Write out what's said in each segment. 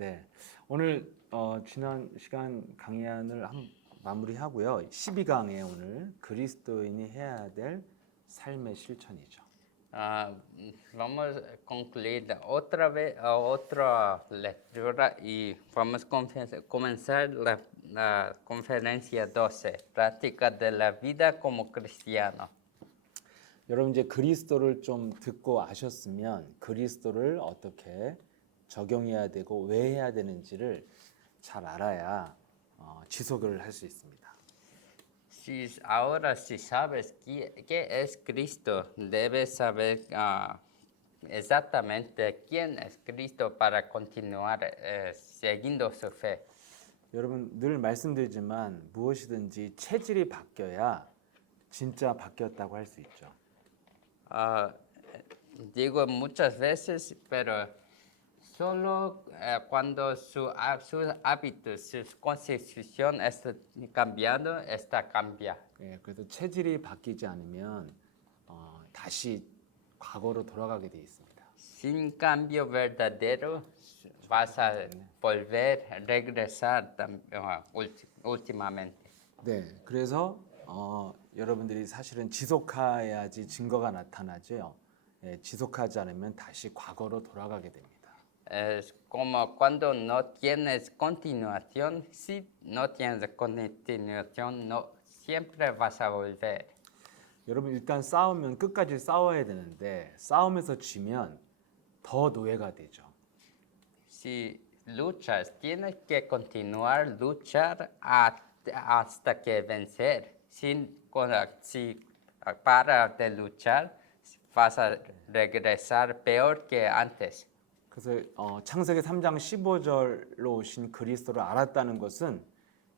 네, 오늘 지난 시간 강의안을 마무리하고요. 12강에 오늘 그리스도인이 해야 될 삶의 실천이죠. Vamos a concluir otra vez otra lectura y vamos a comenzar la conferencia 12, práctica de la vida como cristiano. 여러분 이제 그리스도를 좀 듣고 아셨으면 그리스도를 어떻게 적용해야 되고 왜 해야 되는지를 잘 알아야 지속을 할 수 있습니다. Si sabes qué es Cristo, debes saber exactamente quién es Cristo para continuar siguiendo su fe. 여러분 늘 말씀드리지만 무엇이든지 체질이 바뀌어야 진짜 바뀌었다고 할 수 있죠. Digo muchas veces, pero solo cuando sus hábitos, su constitución está cambiando, está cambia. 예, 그래서 체질이 바뀌지 않으면 다시 과거로 돌아가게 돼 있습니다. Sin cambio verdadero, vas a volver, regresar últimamente. 네, 그래서 여러분들이 사실은 지속해야지 증거가 나타나죠. 예, 지속하지 않으면 다시 과거로 돌아가게 됩니다. Es como cuando no tienes continuación, si no tienes continuación, no siempre vas a volver. 여러분 일단 싸우면 끝까지 싸워야 되는데 싸우면서 지면 더 노예가 되죠. Si luchas, tienes que continuar luchar hasta que vencer. Si paras de luchar, vas a regresar peor que antes. 그래서 창세기 3장 15절로 오신 그리스도를 알았다는 것은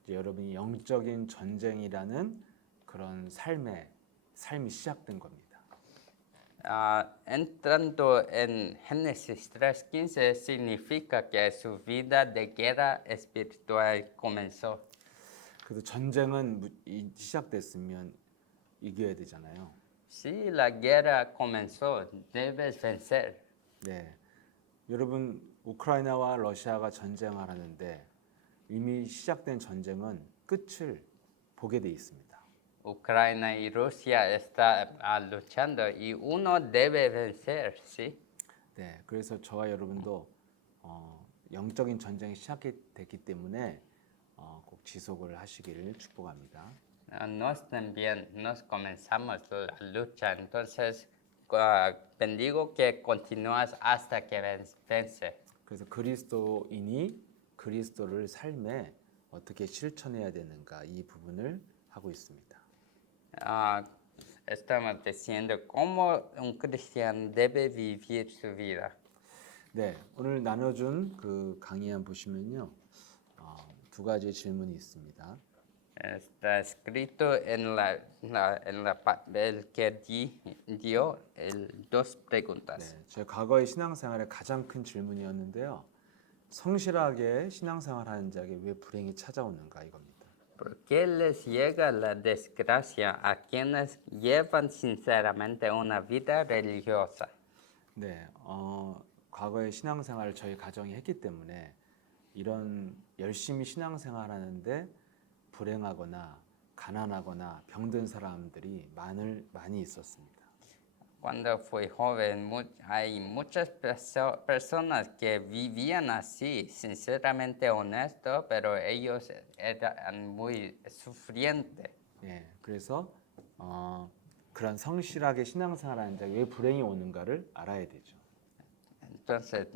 이제 여러분이 영적인 전쟁이라는 그런 삶이 시작된 겁니다. Entrando en Génesis 3:15 significa que su vida de guerra espiritual comenzó. 그래서 전쟁은 시작됐으면 이겨야 되잖아요. Si la guerra comenzó, debes vencer. 네, 여러분 우크라이나와 러시아가 전쟁을 하는데 이미 시작된 전쟁은 끝을 보게 돼 있습니다. Ucrania y Rusia están luchando y uno debe vencer, ¿sí? 네, 그래서 저와 여러분도 영적인 전쟁이 시작됐기 때문에 꼭 지속을 하시기를 축복합니다. Nos también nos comenzamos la lucha, entonces bendigo que continúas hasta que vence. 그래서 그리스도인이 그리스도를 삶에 어떻게 실천해야 되는가 이 부분을 하고 있습니다. Estamos diciendo cómo un cristiano debe vivir su vida. 네, 오늘 나눠준 그 강의안 보시면요, 두 가지 질문이 있습니다. Está escrito en la papel que dio dos preguntas. 네, 제 과거의 신앙생활의 가장 큰 질문이었는데요. 성실하게 신앙생활하는 자에게 왜 불행이 찾아오는가 이겁니다. ¿Por qué les llega la desgracia a quienes llevan sinceramente una vida religiosa? 네, 과거의 신앙생활을 저희 가정이 했기 때문에 이런 열심히 신앙생활하는데 불행하거나 가난하거나 병든 사람들이 많이 있었습니다. Cuando fui joven, hay muchas personas que vivían así, sinceramente honesto, pero ellos eran muy sufrientes. 예, 그래서 그런 성실하게 신앙생활하는 자에게 왜 불행이 오는가를 알아야 되죠. Entonces,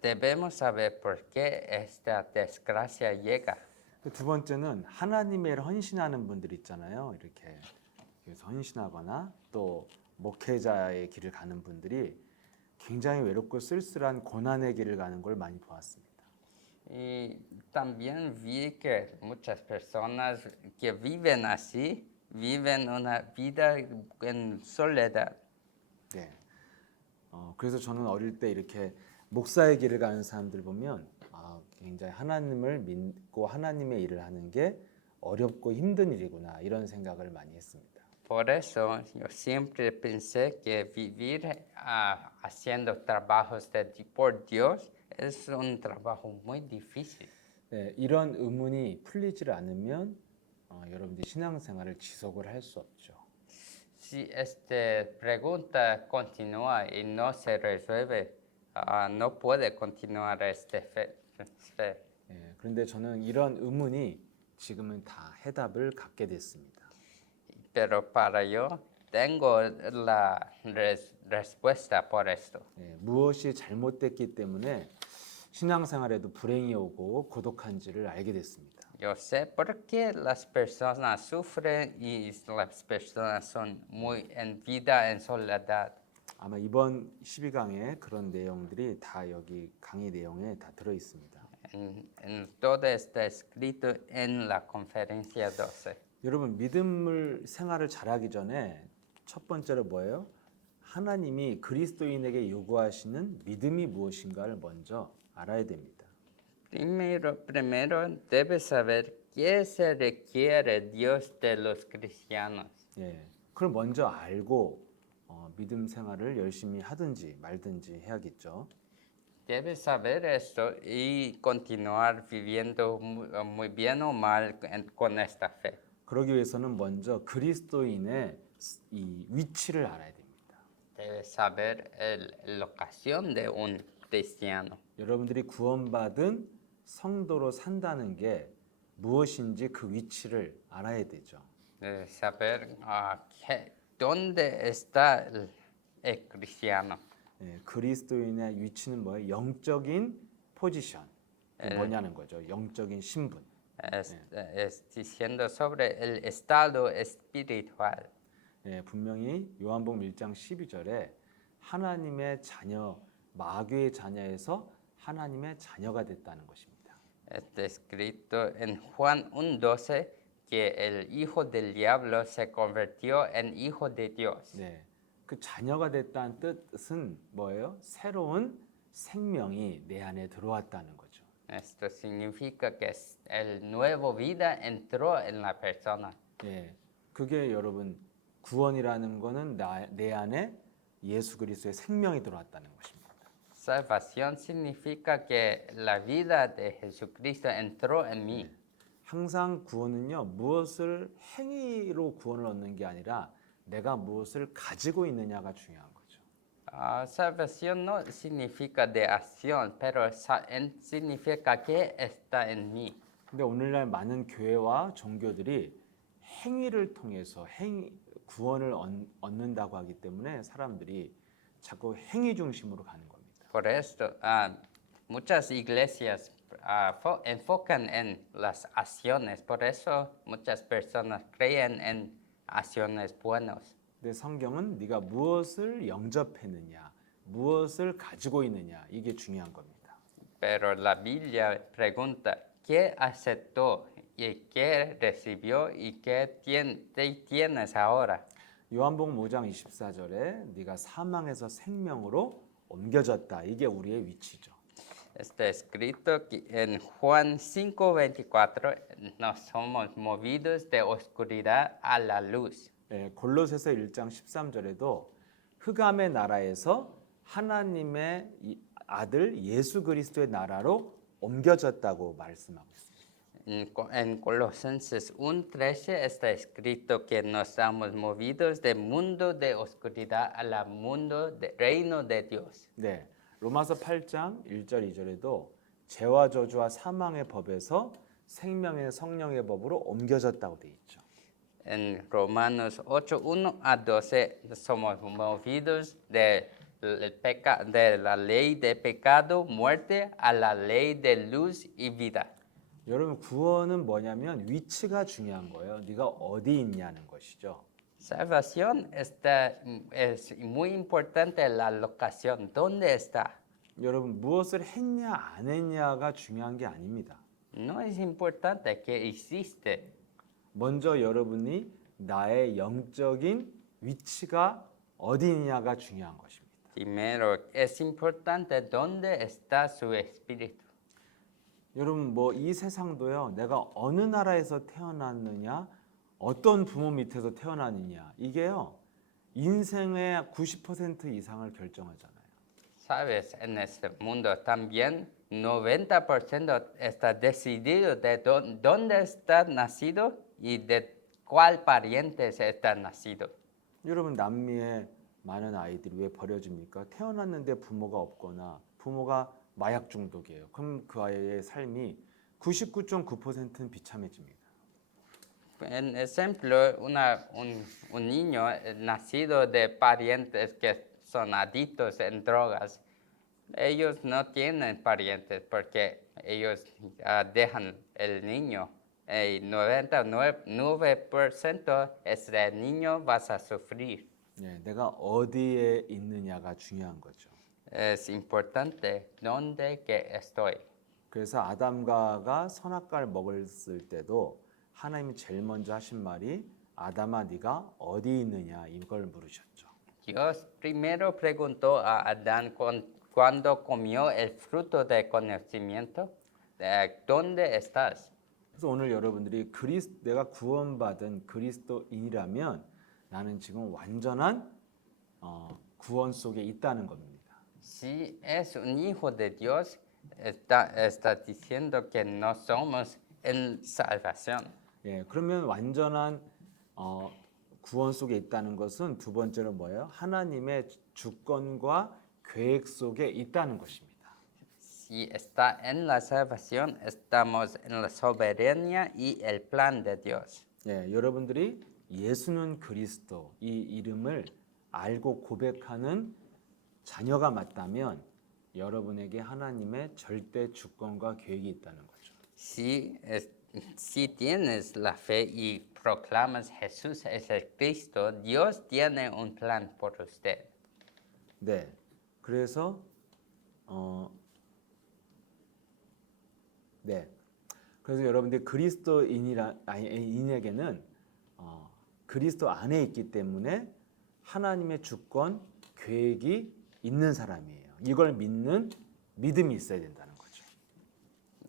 debemos saber por qué esta desgracia llega. 두 번째는 하나님의 일을 헌신하는 분들 있잖아요. 이렇게 그래서 헌신하거나 또 목회자의 길을 가는 분들이 굉장히 외롭고 쓸쓸한 고난의 길을 가는 걸 많이 보았습니다. Y también vi que muchas personas que viven así, viven una vida en soledad. 네. 그래서 저는 어릴 때 이렇게 목사의 길을 가는 사람들 보면 굉장히 하나님을 믿고 하나님의 일을 하는 게 어렵고 힘든 일이구나 이런 생각을 많이 했습니다. Por eso yo siempre pensé que vivir haciendo trabajos por Dios Es un trabajo muy difícil. 네, 이런 의문이 풀리지를 않으면 여러분들이 신앙생활을 지속을 할 수 없죠. Si esta pregunta continúa y no se resuelve, no puede continuar este fe. 예, 그런데 저는 이런 의문이 지금은 다 해답을 갖게 됐습니다. Pero para yo tengo la respuesta por esto. 예, 무엇이 잘못됐기 때문에 신앙생활에도 불행이 오고 고독한지를 알게 됐습니다. Yo sé por qué las personas sufren y las personas son muy en vida en soledad. 아마 이번 12강에 그런 내용들이 다 여기 강의 내용에 다 들어 있습니다. Todo está escrito en la conferencia 12. 여러분 믿음을 생활을 잘하기 전에 첫 번째로 뭐예요? 하나님이 그리스도인에게 요구하시는 믿음이 무엇인가를 먼저 알아야 됩니다. Primero debes saber qué se requiere Dios de los cristianos. 예, 그걸 먼저 알고 믿음 생활을 열심히 하든지 말든지 해야겠죠. Debes saber esto y continuar viviendo muy bien o mal con esta fe. 그러기 위해서는 먼저 그리스도인의 이 위치를 알아야 됩니다. Debes saber la ocasión de un cristiano. 여러분들이 구원받은 성도로 산다는 게 무엇인지 그 위치를 알아야 되죠. Debes saber dónde está el cristiano. 예, 그리스도인의 위치는 뭐예요? 영적인 포지션. 뭐냐는 거죠. 영적인 신분. Es diciendo sobre el estado espiritual. 예, 분명히 요한복음 1장 12절에 하나님의 자녀, 마귀의 자녀에서 하나님의 자녀가 됐다는 것입니다. Está escrito en Juan 1:12 que el hijo del diablo se convirtió en hijo de Dios. 네, 그 자녀가 됐다는 뜻은 뭐예요? 새로운 생명이 내 안에 들어왔다는 거죠. Esto significa que el nuevo vida entró en la persona. 예, 그게 여러분 구원이라는 거는 내 안에 예수 그리스도의 생명이 들어왔다는 것입니다. Salvación significa que la vida de Jesucristo entró en mí. 항상 구원은요 무엇을 행위로 구원을 얻는 게 아니라 내가 무엇을 가지고 있느냐가 중요한 거죠. Salvación no significa de acción, pero significa que está en mí. 근데 오늘날 많은 교회와 종교들이 행위를 통해서 구원을 얻는다고 하기 때문에 사람들이 자꾸 행위 중심으로 가는 겁니다. Por esto, muchas iglesias enfocan en las acciones, por eso muchas personas creen en acciones buenas. 근데 성경은 네가 무엇을 영접했느냐, 무엇을 가지고 있느냐 이게 중요한 겁니다. Pero la Biblia pregunta qué aceptó y qué recibió y qué tienes ahora. 요한복음 5장 24절에 네가 사망에서 생명으로 옮겨졌다. 이게 우리의 위치죠. Está escrito que en Juan 5:24 nos somos movidos de oscuridad a la luz. 예, 골로새서 1장 13절에도 흑암의 나라에서 하나님의 아들 예수 그리스도의 나라로 옮겨졌다고 말씀하고 있습니다. En Colosenses 1:13 está escrito que nos estamos movidos del mundo de oscuridad al mundo del reino de Dios. 네, 로마서 8장 1절 2절에도 죄와 저주와 사망의 법에서 생명의 성령의 법으로 옮겨졌다고 돼 있죠. En Romanos 8:1-12 somos movidos de la ley de pecado, muerte, a la ley de luz y vida. 여러분 구원은 뭐냐면 위치가 중요한 거예요. 네가 어디 있냐는 것이죠. Salvación es muy importante la locación, ¿dónde está? 여러분 무엇을 했냐 안 했냐가 중요한 게 아닙니다. No es importante que hiciste. 먼저 여러분이 나의 영적인 위치가 어디 있냐가 중요한 것입니다. Primero, es importante dónde está su espíritu. 여러분 뭐 이 세상도요. 내가 어느 나라에서 태어났느냐, 어떤 부모 밑에서 태어났느냐 이게요. 인생의 90% 이상을 결정하잖아요. Sabes, en este mundo también 90% está decidido de dónde está nacido y de cuál parientes está nacido. 여러분 남미의 많은 아이들이 왜 버려집니까? 태어났는데 부모가 없거나 부모가 마약 중독이에요. 그럼 그 아이의 삶이 99.9%는 비참해집니다. En ejemplo, un niño nacido de parientes que son adictos en drogas, ellos no tienen parientes porque ellos dejan el niño. El 99% ese niño vas a sufrir. 예, 내가 어디에 있느냐가 중요한 거죠. Es importante dónde que estoy. 그래서 아담과가 선악과를 먹었을 때도 하나님이 제일 먼저 하신 말이 아담아 네가 어디 있느냐 이걸 물으셨죠. Dios primero preguntó a Adán cuando comió el fruto del conocimiento, ¿dónde estás? 그래서 오늘 여러분들이 내가 구원받은 그리스도인이라면 나는 지금 완전한 구원 속에 있다는 겁니다. Si es un hijo de Dios, está diciendo que no somos en salvación. 예, 그러면 완전한 구원 속에 있다는 것은 두 번째로 뭐예요? 하나님의 주권과 계획 속에 있다는 것입니다. Si está en la salvación, estamos en la soberanía y el plan de Dios. 예, 여러분들이 예수는 그리스도 이 이름을 알고 고백하는 자녀가 맞다면 여러분에게 하나님의 절대 주권과 계획이 있다는 거죠. Si tienes la fe y proclamas Jesús es el Cristo, Dios tiene un plan por usted. 네, 그래서 그래서 여러분들 그리스도인에게는 그리스도 안에 있기 때문에 하나님의 주권, 계획이 있는 사람이에요. 이걸 믿는 믿음이 있어야 된다는 거죠.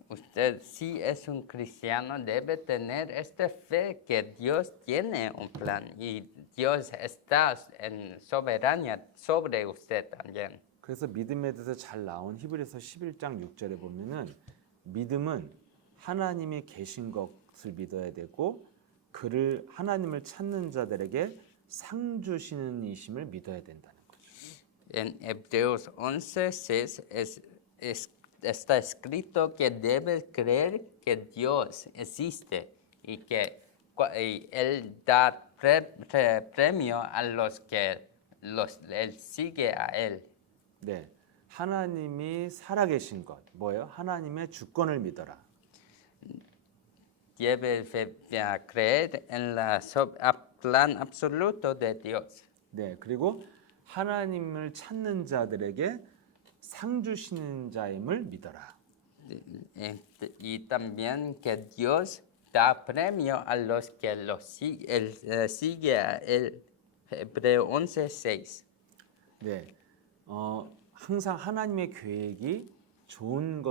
Usted, si es un cristiano, debe tener esta fe que Dios tiene un plan y Dios está en soberanía sobre usted también. 그래서 믿음에 대해서 잘 나온 히브리서 11장 6절에 보면은 믿음은 하나님이 계신 것을 믿어야 되고 그를 하나님을 찾는 자들에게 상 주시는 이심을 믿어야 된다는 거죠. En Hebreos 11:6 está escrito que debes creer que Dios existe y que Él da premio a los que Él sigue a Él. 네, 하나님이 살아계신 것 뭐예요? 하나님의 주권을 믿어라. Debes creer en el plan absoluto de Dios. 네, 그리고 하나님을 찾는 자들에게 상 주시는 자임을 믿어라. Y también que Dios da premio a los que sigue a Él. Hebreo 11:6. 네, 항상 하나님의 계획이 좋은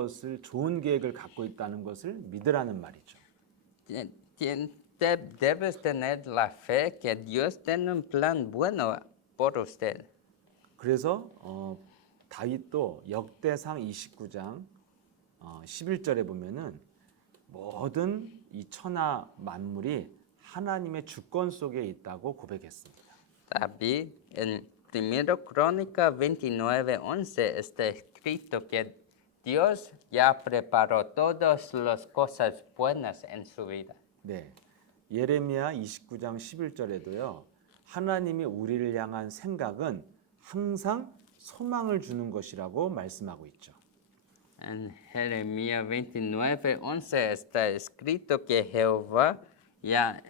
계획을 갖고 있다는 것을 믿으라는 말이죠. Debes tener la fe que Dios tiene un plan bueno por usted. 그래서 다윗도 역대상 29장 11절에 보면은 모든 이 천하 만물이 하나님의 주권 속에 있다고 고백했습니다. David en 1 Crónica 29:11 está escrito que Dios ya preparó todas las cosas buenas en su vida. 네, 예레미야 29장 11절에도요. ha나님이 우리를 향한 생각은 항상 소망을 주는 것이라고 말씀하고 있죠. En Jeremías 29:11 está escrito que Jehová ya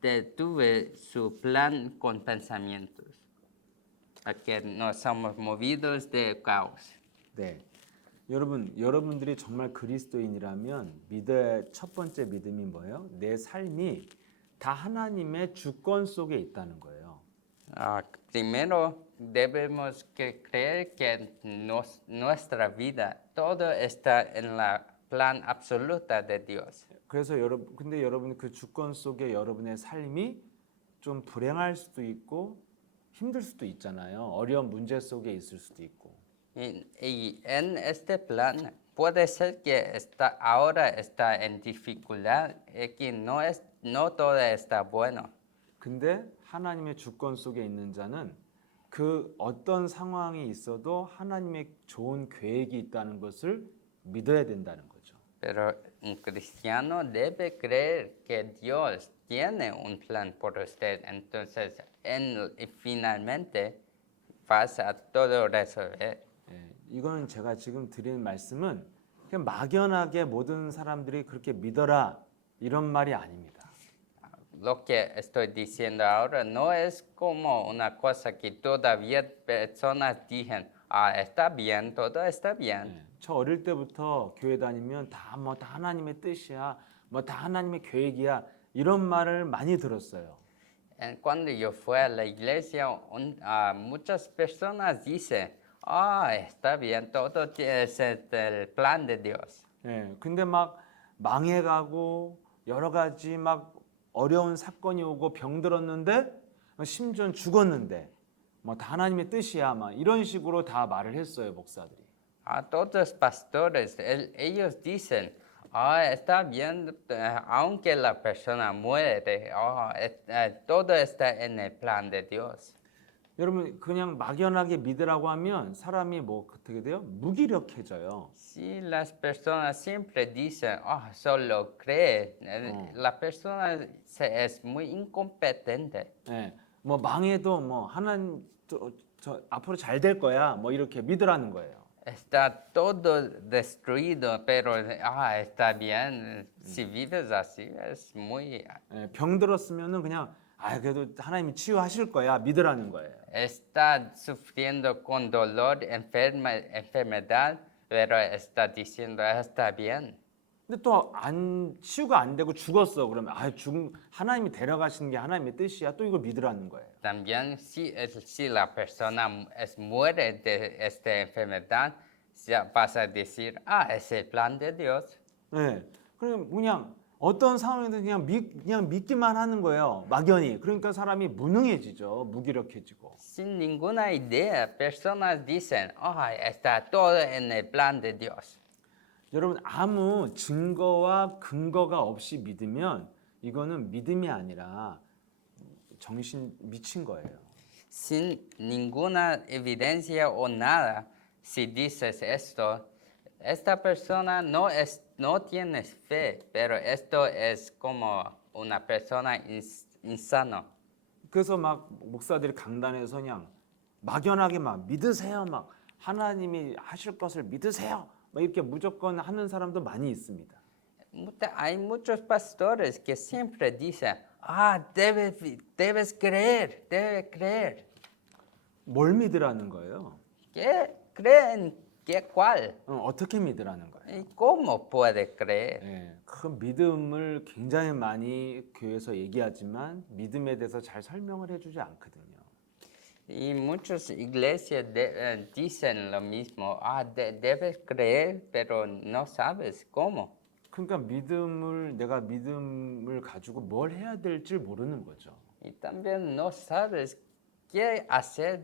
detuve su plan con pensamientos, a que no somos movidos de caos. 네, 여러분들이 정말 그리스도인이라면 믿어야 첫 번째 믿음이 뭐예요? 내 삶이 다 하나님의 주권 속에 있다는 거예요. Primero debemos creer que nuestra vida todo está en la plan absoluta de Dios. 그래서 근데 여러분 그 주권 속에 여러분의 삶이 좀 불행할 수도 있고 힘들 수도 있잖아요. 어려운 문제 속에 있을 수도 있고. Y en este plan puede ser que ahora está en dificultad, que no todo está bueno. 근데 하나님의 주권 속에 있는 자는 그 어떤 상황이 있어도 하나님의 좋은 계획이 있다는 것을 믿어야 된다는 거죠. Pero un cristiano debe creer que Dios tiene un plan por usted. Entonces, finalmente vas a todo resolver. 예, 이거는 제가 지금 드리는 말씀은 그냥 막연하게 모든 사람들이 그렇게 믿어라 이런 말이 아닙니다. Lo que estoy diciendo ahora no es como una cosa que todavía personas dicen, ah, está bien, todo está bien. 예, 저 어릴 때부터 교회 다니면 다 하나님의 뜻이야, 뭐 다 하나님의 계획이야 이런 말을 많이 들었어요. Cuando yo fui a la iglesia, muchas personas dicen, ah, está bien, todo es el plan de Dios. 예, 근데 막 망해가고 여러 가지 막 어려운 사건이 오고 병들었는데 심지어 죽었는데 뭐 다 하나님의 뜻이야 막 이런 식으로 다 말을 했어요 목사들이. A todos los pastores, ellos dicen, ah, está bien, aunque la persona muere, todo está en el plan de Dios. 여러분 그냥 막연하게 믿으라고 하면 사람이 뭐 어떻게 돼요? 무기력해져요. Si las personas siempre dicen, ah, solo cree, la persona es muy incompetente. 예, 뭐 망해도 뭐 하나님 저 앞으로 잘 될 거야 뭐 이렇게 믿으라는 거예요. Está todo destruido, pero está bien. Si vives así, es muy... 예, 병들었으면은 그냥 아 그래도 하나님이 치유하실 거야 믿으라는 거예요. Está sufriendo con dolor, enfermedad, pero está diciendo, está bien. 근데 또 안 치유가 안 되고 죽었어 그러면 아 죽은 하나님이 데려가시는 게 하나님의 뜻이야 또 이걸 믿으라는 거예요. También si la persona muere de esta enfermedad, vas a decir, ah, es el plan de Dios. 네, 그냥 어떤 상황에도 그냥 믿기만 하는 거예요. 막연히. 그러니까 사람이 무능해지죠. 무기력해지고. Sin ninguna idea, personas dicen, ah, está todo en el plan de Dios. 여러분 아무 증거와 근거가 없이 믿으면 이거는 믿음이 아니라 정신 미친 거예요. Sin ninguna evidencia o nada, si dices esto, esta persona no tiene fe, pero esto es como una persona insano. 그래서 막 목사들이 강단에서 그냥 막연하게 막 믿으세요. 막 하나님이 하실 것을 믿으세요. 막 이렇게 무조건 하는 사람도 많이 있습니다. Hay muchos pastores que siempre dicen, ah, debes creer, debes creer. 뭘 믿으라는 거예요? ¿Qué creen? ¿Qué cuál? 어떻게 믿으라는 거예요? ¿Y cómo puede creer? 예, 그 믿음을 굉장히 많이 교회에서 얘기하지만 믿음에 대해서 잘 설명을 해주지 않거든요. Y muchas iglesias dicen lo mismo, ah, debes creer, pero no sabes cómo. 그러니까 내가 믿음을 가지고 뭘 해야 될지 모르는 거죠. Y también no sabes qué hacer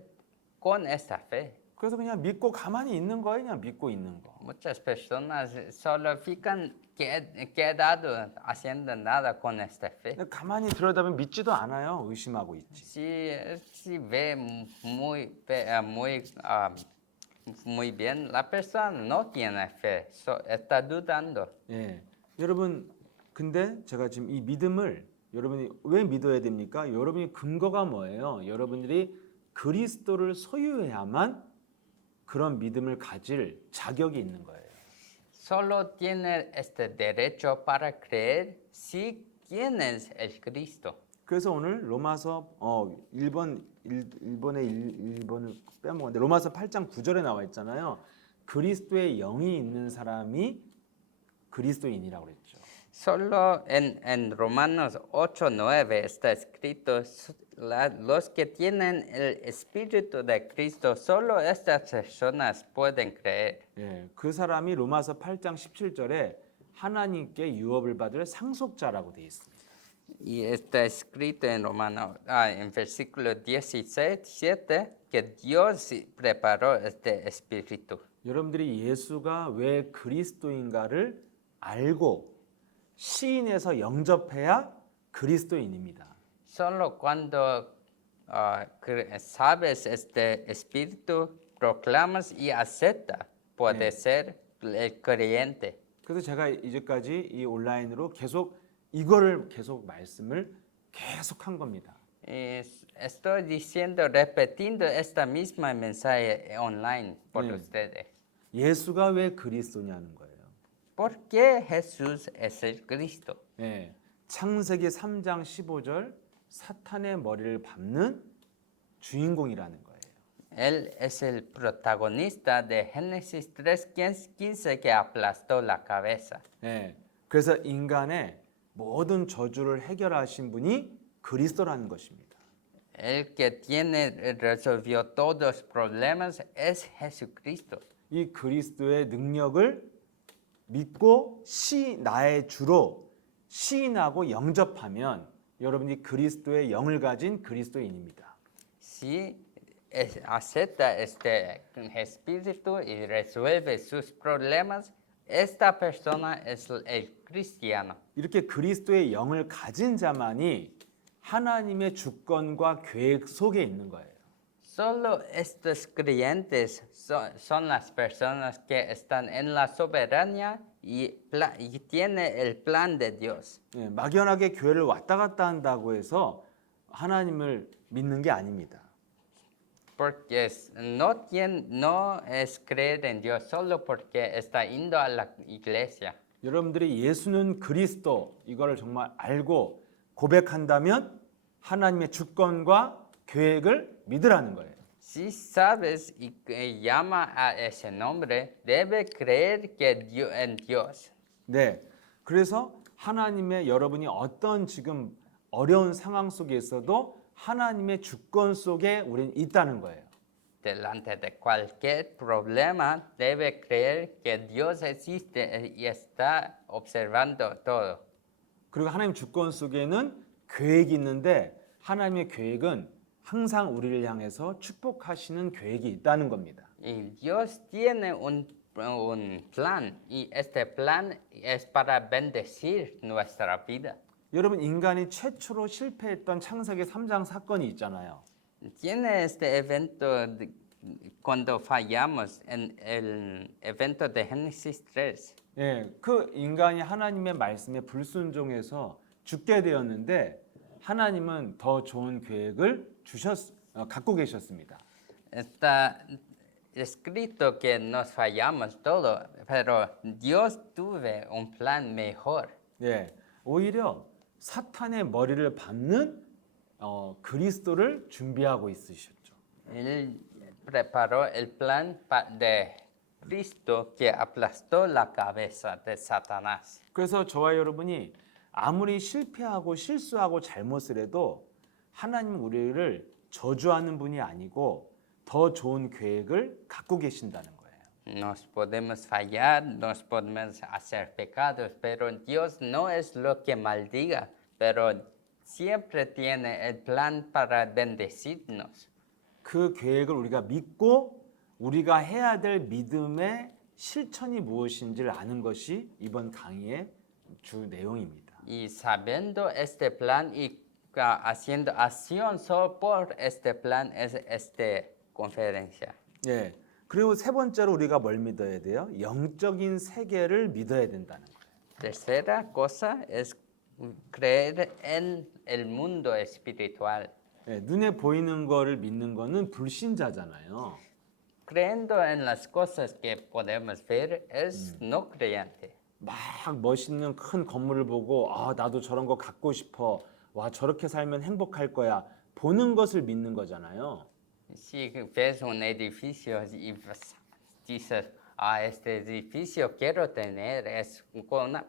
con esta fe. 그래서 그냥 믿고 가만히 있는 거예요. 그냥 믿고 있는 거. Muchas personas solo fican quedado haciendo nada con esta fe. 근데 가만히 들여다보면 믿지도 않아요. 의심하고 있지. Si ve muy bien, la persona no tiene fe, está dudando. 예, 여러분 근데 제가 지금 이 믿음을 여러분이 왜 믿어야 됩니까? 여러분이 근거가 뭐예요? 여러분들이 그리스도를 소유해야만 그런 믿음을 가질 자격이 있는 거예요. Solo tiene este derecho para creer si tienes el Cristo. 그래서 오늘 로마서 1번을 빼먹었는데 로마서 8장 9절에 나와 있잖아요. 그리스도의 영이 있는 사람이 그리스도인이라고 그랬죠. Solo en Romanos 8:9 está escrito, los que tienen el Espíritu de Cristo, solo estas personas pueden creer. 예, 그 사람이 로마서 8장 17절에 하나님께 유업을 받을 상속자라고 돼 있습니다. Y está escrito en en versículo 17, que Dios preparó este espíritu. 여러분들이 예수가 왜 그리스도인가를 알고 시인에서 영접해야 그리스도인입니다. Solo cuando sabes este espíritu, proclamas y aceptas, puede ser el creyente. 그래서 제가 이제까지 이 온라인으로 이거를 계속 말씀을 계속한 겁니다. Estoy diciendo, repitiendo esta misma mensaje online por Sí. ustedes. 예수가 왜 그리스도냐는 거예요. ¿Por qué Jesús es el Cristo? 예, 창세기 3장 15절 사탄의 머리를 밟는 주인공이라는 거예요. Él es el protagonista de Génesis 3:15 que aplastó la cabeza. 예, 그래서 인간의 모든 저주를 해결하신 분이 그리스도라는 것입니다. El que resolvió todos los problemas es Jesucristo. 이 그리스도의 능력을 믿고 나의 주로 시인하고 영접하면 여러분이 그리스도의 영을 가진 그리스도인입니다. Si acepta este espíritu y resuelve sus problemas, esta persona es el cristiano. 이렇게 그리스도의 영을 가진 자만이 하나님의 주권과 계획 속에 있는 거예요. Solo estos creyentes son las personas que están en la soberanía y tienen el plan de Dios. 예, 막연하게 교회를 왔다 갔다 한다고 해서 하나님을 믿는 게 아닙니다. Porque no es creer en Dios solo porque está yendo a la iglesia. 여러분들이 예수는 그리스도 이거를 정말 알고 고백한다면 하나님의 주권과 계획을 믿으라는 거예요. Si sabes y llama a ese nombre, debe creer que en Dios. 네. 그래서 하나님의 여러분이 어떤 지금 어려운 상황 속에 있어도 하나님의 주권 속에 우린 있다는 거예요. Delante de cualquier problema, debe creer que Dios existe y está observando todo. 그리고 하나님 주권 속에는 계획이 있는데 하나님의 계획은 항상 우리를 향해서 축복하시는 계획이 있다는 겁니다. Y Dios tiene un plan y este plan es para bendecir nuestra vida. 여러분 인간이 최초로 실패했던 창세기 3장 사건이 있잖아요. Tiene este evento cuando fallamos en el evento de Génesis 3. 예, 그 인간이 하나님의 말씀에 불순종해서 죽게 되었는데 하나님은 더 좋은 계획을 갖고 계셨습니다. Está escrito que nos fallamos todo, pero Dios tuvo un plan mejor. 예, 오히려 사탄의 머리를 밟는 그리스도를 준비하고 있으셨죠. Él preparó el plan de Cristo que aplastó la cabeza de Satanás. 그래서 저와 여러분이 아무리 실패하고 실수하고 잘못을 해도 하나님 우리를 저주하는 분이 아니고 더 좋은 계획을 갖고 계신다는 거예요. Nos podemos fallar, nos podemos hacer pecados, pero Dios no es lo que maldiga, pero siempre tiene el plan para bendecirnos. 그 계획을 우리가 믿고 우리가 해야 될 믿음의 실천이 무엇인지를 아는 것이 이번 강의의 주 내용입니다. Y sabiendo este plan y haciendo acción solo por este plan es esta conferencia. 예. 그리고 세 번째로 우리가 뭘 믿어야 돼요? 영적인 세계를 믿어야 된다는 거예요. Tercera cosa es creer en el mundo espiritual. 예, 눈에 보이는 거를 믿는 거는 불신자잖아요. Creyendo en las cosas que podemos ver es no creyente. 막 멋있는 큰 건물을 보고 나도 저런 거 갖고 싶어. 와, 저렇게 살면 행복할 거야. 보는 것을 믿는 거잖아요. Si ves un edificio y dices, este edificio quiero tener,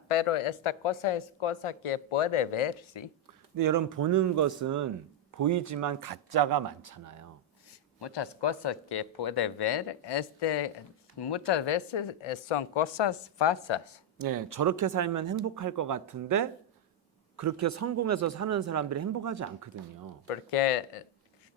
pero esta cosa es cosa que puede ver, ¿sí? 근데 여러분 보는 것은 보이지만 가짜가 많잖아요. Muchas cosas que puede ver, muchas veces son cosas falsas. 예, 저렇게 살면 행복할 것 같은데 그렇게 성공해서 사는 사람들이 행복하지 않거든요. Porque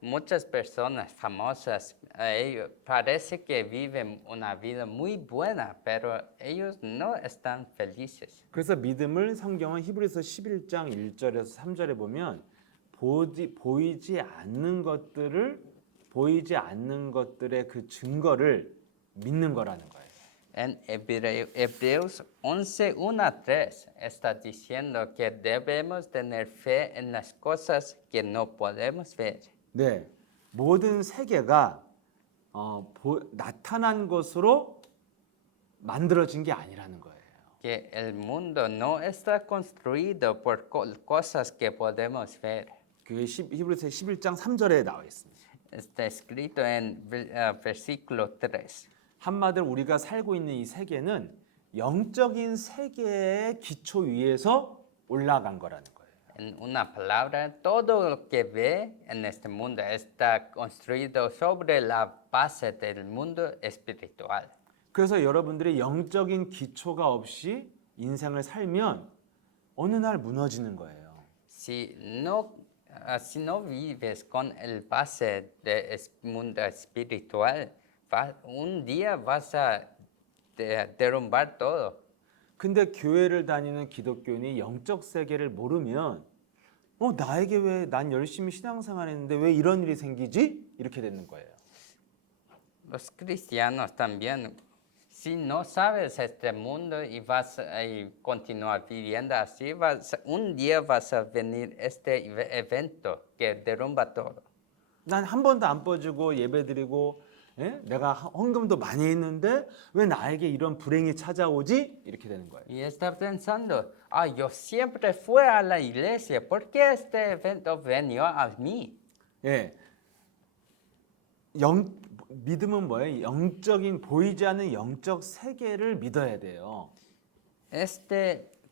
muchas personas famosas, ellos parece que viven una vida muy buena, pero ellos no están felices. 그래서 믿음을 성경은 히브리서 11장 1절에서 3절에 보면 보이지 않는 것들의 그 증거를 믿는 거라는 거예요. En Hebreos 11, 1 a 3 está diciendo que debemos tener fe en las cosas que no podemos ver. 네, 모든 세계가 나타난 것으로 만들어진 게 아니라는 거예요. Que el mundo no está construido por cosas que podemos ver. 그게 히브리서 11장 3절에 나와 있습니다. Está escrito en versículo 3. 한마디로 우리가 살고 있는 이 세계는 영적인 세계의 기초 위에서 올라간 거라는 거예요. En una palabra, todo lo que ve en este mundo está construido sobre la base del mundo espiritual. 그래서 여러분들이 영적인 기초가 없이 인생을 sal면 어느 날 무너지는 거예요. Si no vives con el base del mundo espiritual, un día vas a derrumbar todo. 근데 교회를 다니는 기독교인이 영적 세계를 모르면 나에게 왜 난 열심히 신앙생활 했는데 왜 이런 일이 생기지? 이렇게 되는 거예요. Los cristianos también, si no sabes este mundo y vas a continuar viviendo así, un día vas a venir este evento que derrumba todo. 난 한 번도 안 빠지고 예배드리고 내가 헌금도 많이 했는데 왜 나에게 이런 불행이 찾아오지? 이렇게 되는 거예요. Y está pensando, yo siempre fui a la iglesia, ¿por qué este evento venió a mí? 예, 믿음은 뭐예요? 영적인 보이지 않는 영적 세계를 믿어야 돼요.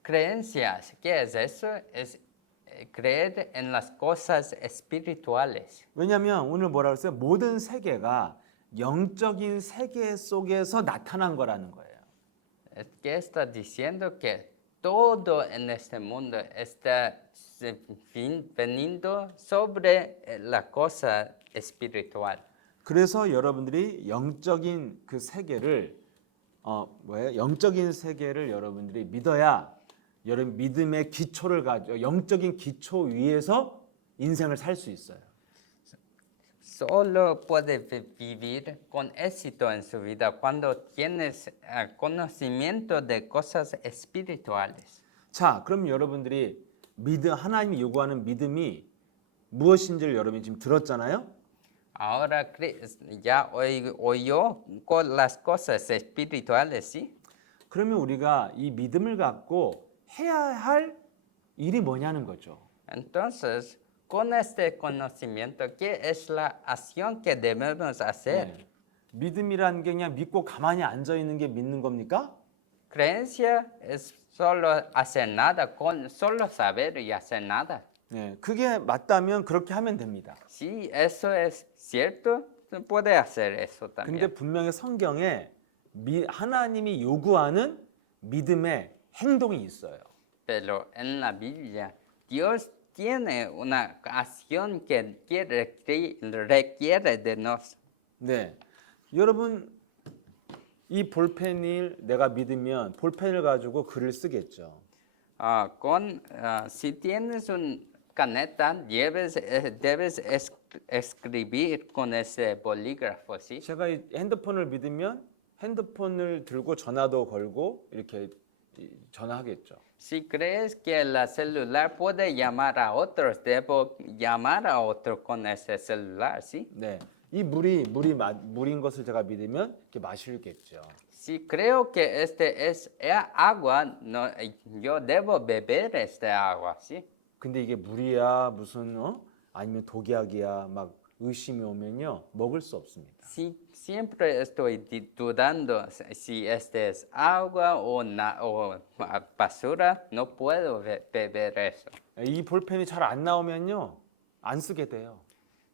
Creencias, ¿qué es eso? Es creer en las cosas espirituales. 왜냐하면 오늘 뭐라고 했어요? 모든 세계가 영적인 세계 속에서 나타난 거라는 거예요. Es que está diciendo que todo en este mundo está veniendo sobre la cosa espiritual. 그래서 여러분들이 영적인 그 세계를 영적인 세계를 여러분들이 믿어야 여러분 믿음의 기초를 가지고 영적인 기초 위에서 인생을 살 수 있어요. Solo puedes vivir con éxito en su vida cuando tienes conocimiento de cosas espirituales. 자, 그럼 여러분들이 하나님이 요구하는 믿음이 무엇인지를 여러분이 지금 들었잖아요. Ahora ya oyó con las cosas espirituales, ¿sí? 그러면 우리가 이 믿음을 갖고 해야 할 일이 뭐냐는 거죠. Entonces, con este conocimiento, ¿qué es la acción que debemos hacer? 네. 믿음이라는 게 그냥 믿고 가만히 앉아 있는 게 믿는 겁니까? Creencia es solo hacer nada, con solo saber y hacer nada. 네, 그게 맞다면 그렇게 하면 됩니다. Si eso es cierto, se puede hacer eso 근데 también. 분명히 성경에 하나님이 요구하는 믿음의 행동이 있어요. Pero en la Biblia, Dios tiene una acción que requiere de nos. 네, 여러분 이 볼펜을 내가 믿으면 볼펜을 가지고 글을 쓰겠죠. Si tienes una caneta, debes escribir con ese bolígrafo, ¿sí? 제가 이 핸드폰을 믿으면 핸드폰을 들고 전화도 걸고 이렇게 전화하겠죠. Si crees que el celular puede llamar a otros, debo llamar a otro con ese celular, ¿sí? 네, 이 물인 것을 제가 믿으면 이렇게 마시겠죠. Si creo que este es agua, no, yo debo beber este agua, ¿sí? 근데 이게 물이야 무슨 아니면 독약이야 막 의심이 오면요 먹을 수 없습니다. Si siempre estoy dudando si este es agua o basura, no puedo beber eso. 이 볼펜이 잘 안 나오면요 안 쓰게 돼요.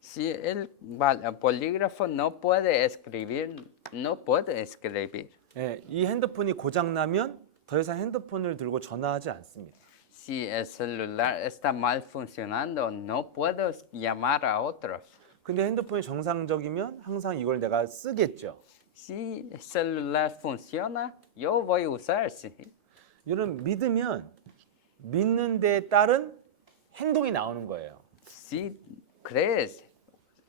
Si el polígrafo no puede escribir, no puedo escribir. 이 핸드폰이 고장 나면 더 이상 핸드폰을 들고 전화하지 않습니다. Si el celular está mal funcionando, no puedo llamar a otros. 근데 핸드폰이 정상적이면 항상 이걸 내가 쓰겠죠. Si el celular funciona, yo voy a usar, sí. 이런 믿으면 믿는 데에 따른 행동이 나오는 거예요. Si crees,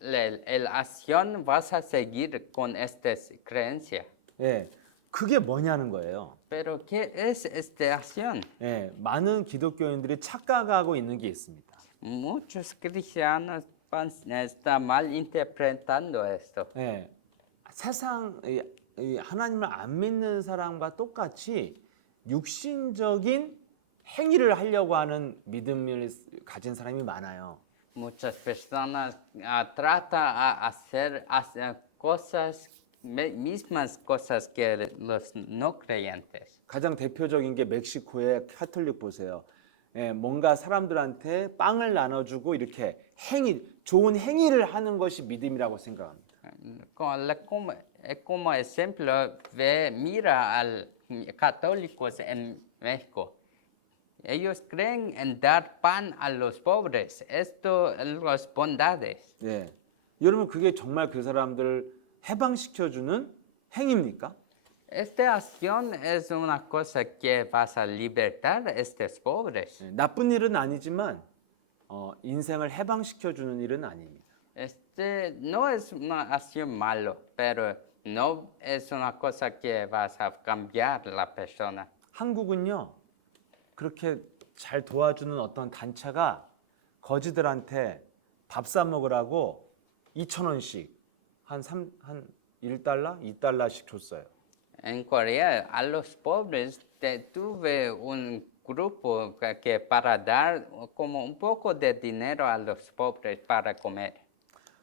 el acción vas a seguir con esta creencia. 예, 그게 뭐냐는 거예요. Pero ¿qué es esta acción? 예, 많은 기독교인들이 착각하고 있는 게 있습니다. Muchos cristianos están mal interpretando esto. 예, 세상 이 하나님을 안 믿는 사람과 똑같이 육신적인 행위를 하려고 하는 믿음을 가진 사람이 많아요. Muchas personas tratan a hacer cosas, mismas cosas que los no creyentes. 가장 대표적인 게 멕시코의 카톨릭 보세요. 예, 뭔가 사람들한테 빵을 나눠주고 이렇게 좋은 행위를 하는 것이 믿음이라고 생각합니다. Como ejemplo, mira a los católicos en México. Ellos creen en dar pan a los pobres. Esto es las bondades. 예, 여러분 그게 정말 그 사람들 해방시켜주는 행위입니까? Esta acción es una cosa que vas a libertar a estos pobres. 예, 나쁜 일은 아니지만 인생을 해방시켜주는 일은 아닙니다. Este no es una acción malo, pero no es una cosa que vas a cambiar la persona. 한국은요 그렇게 잘 도와주는 어떤 단체가 거지들한테 밥 사 먹으라고 2,000원씩 한 1달러, 2달러씩 줬어요. En Corea, a los pobres tuve un grupo que para dar como un poco de dinero a los pobres para comer.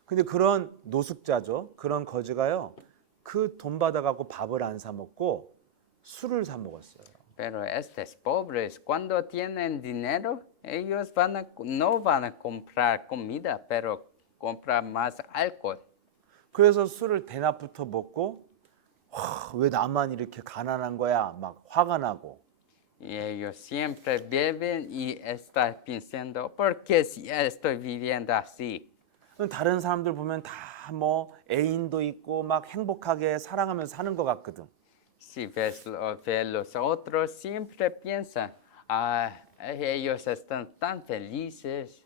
근데 그런 노숙자죠. 그런 거지가요. 그 돈 받아갖고 밥을 안 사 먹고 술을 사 먹었어요. Pero estos pobres, cuando tienen dinero, ellos no van a comprar comida, pero compran más alcohol. 그래서 술을 대낮부터 먹고 왜 나만 이렇게 가난한 거야? 막 화가 나고. Y ellos siempre beben y están pensando, ¿por qué estoy viviendo así? 다른 사람들 보면 다 뭐 애인도 있고 막 행복하게 사랑하면서 사는 것 같거든. Si ves los otros, siempre piensan, ellos están tan felices.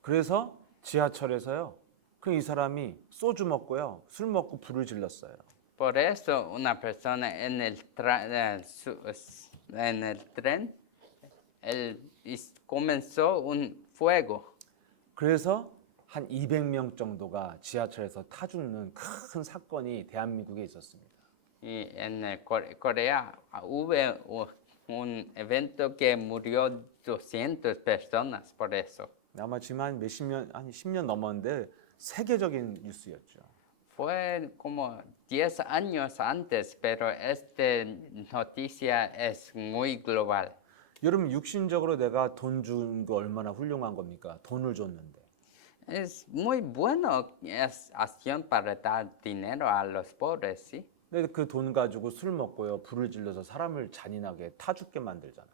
그래서 지하철에서요. 그 이 사람이 소주 먹고요. 술 먹고 불을 질렀어요. Por eso una persona en el tren, comenzó un fuego. 그래서 한 200명 정도가 지하철에서 타 죽는 큰 사건이 대한민국에 있었습니다. Y en Corea hubo un evento que murió 200 personas por eso. 아마 지금 한 10년 넘었는데 세계적인 뉴스였죠. Fue como 10 años antes, pero esta noticia es muy global. 여러분 육신적으로 내가 돈 준 거 얼마나 훌륭한 겁니까? 돈을 줬는데. Es muy bueno es acción para dar dinero a los pobres, ¿sí? 근데 그 돈 가지고 술 먹고요. 불을 질러서 사람을 잔인하게 타 죽게 만들잖아요.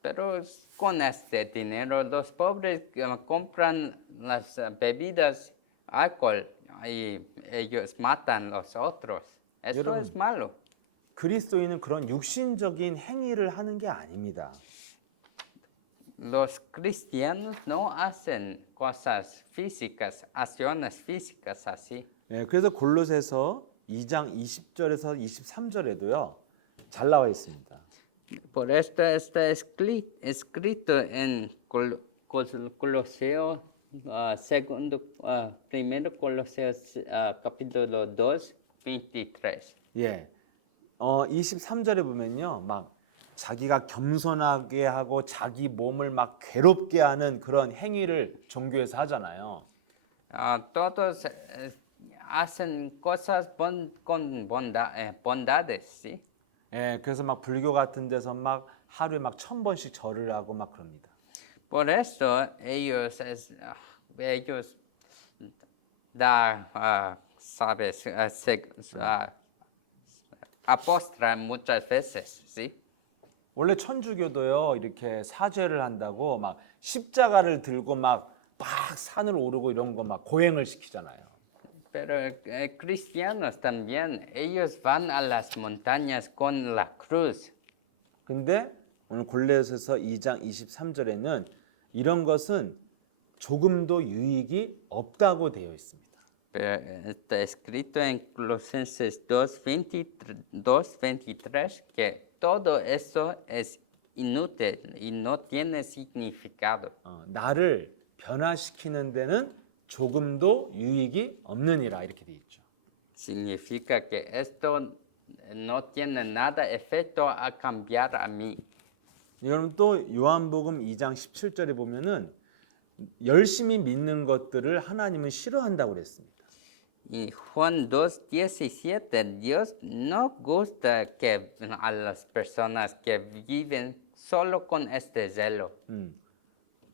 Pero con este dinero los pobres compran las bebidas, alcohol y ellos matan los otros. Eso 여러분, es malo. 그리스도인은 그런 육신적인 행위를 하는 게 아닙니다. Los cristianos no hacen cosas físicas, acciones físicas así. 예, 그래서 골로새서 2장 20절에서 23절에도요. 잘 나와 있습니다. Por esto está escrito en Coloseo, primero Coloseos capítulo 2, 23. 예. 23절에 보면요. 막 자기가 겸손하게 하고 자기 몸을 막 괴롭게 하는 그런 행위를 종교에서 하잖아요. Todos hacen cosas con bondades, ¿sí? 예, 그래서 막 불교 같은 데서 막 하루에 막 1000번씩 절을 하고 막 그럽니다. Por eso ellos sabes, apostran muchas veces, ¿sí? 원래 천주교도요 이렇게 사죄를 한다고 막 십자가를 들고 막 산을 오르고 이런 거 막 고행을 시키잖아요. Pero cristianos también, ellos van a las montañas con la cruz. 근데 오늘 골로새서 2장 23절에는 이런 것은 조금도 유익이 없다고 되어 있습니다. Pero está escrito en Colosenses 2:23 que todo eso es inútil y no tiene significado. 나를 변화시키는 데는 조금도 유익이 없느니라 이렇게 되어 있죠. Significa que esto no tiene nada efecto a cambiar a mí. 여러분 또 요한복음 2장 17절에 보면은 열심히 믿는 것들을 하나님은 싫어한다고 그랬습니다. Y Juan 2:17, Dios no gusta que a las personas que viven solo con este celo.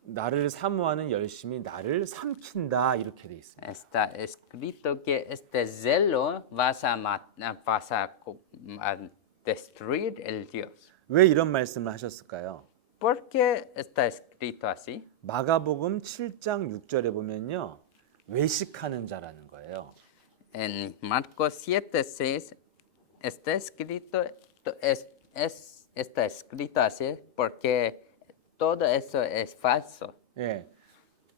나를 사모하는 열심이 나를 삼킨다 이렇게 돼 있습니다. Está escrito que este celo vas a destruir el Dios. 왜 이런 말씀을 하셨을까요? ¿Por qué está escrito así? 마가복음 7장 6절에 보면요. 외식하는 자라는 거예요. En Marcos 7:6 está escrito, está escrito así porque todo eso es falso. 예.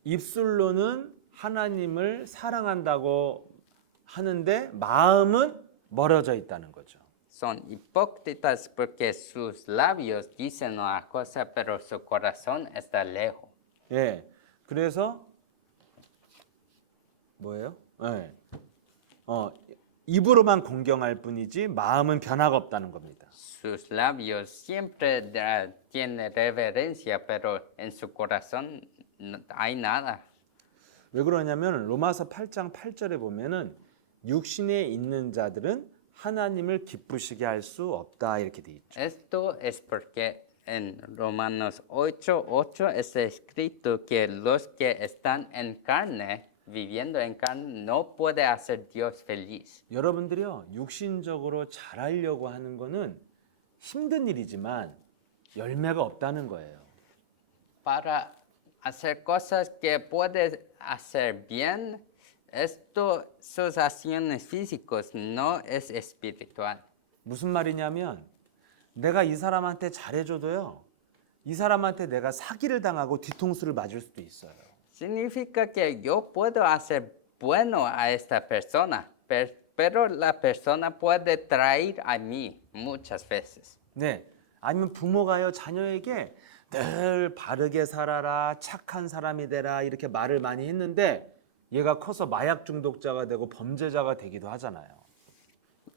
입술로는 하나님을 사랑한다고 하는데 마음은 멀어져 있다는 거죠. Son hipócritas porque sus labios dicen una cosa, pero su corazón está lejos. 예. 그래서 뭐예요? 예. 입으로만 공경할 뿐이지 마음은 변화가 없다는 겁니다. Sus labios siempre tienen reverencia, pero en su corazón no hay nada. 왜 그러냐면 로마서 8장 8절에 보면은 육신에 있는 자들은 하나님을 기쁘시게 할 수 없다 이렇게 돼 있죠. Esto es porque en Romanos 8:8 está escrito que los que están en carne, viviendo en carne, no puede hacer Dios feliz. 여러분들이요 육신적으로 잘하려고 하는 거는 힘든 일이지만 열매가 없다는 거예요. Para hacer cosas que puedes hacer bien, esto, sus acciones físicas no es espiritual. 무슨 말이냐면 내가 이 사람한테 잘해줘도요 이 사람한테 내가 사기를 당하고 뒤통수를 맞을 수도 있어요. Significa que yo puedo hacer bueno a esta persona, pero la persona puede traer a mí muchas veces. 네, 아니면 부모가요 자녀에게 늘 바르게 살아라, 착한 사람이 되라 이렇게 말을 많이 했는데 얘가 커서 마약 중독자가 되고 범죄자가 되기도 하잖아요.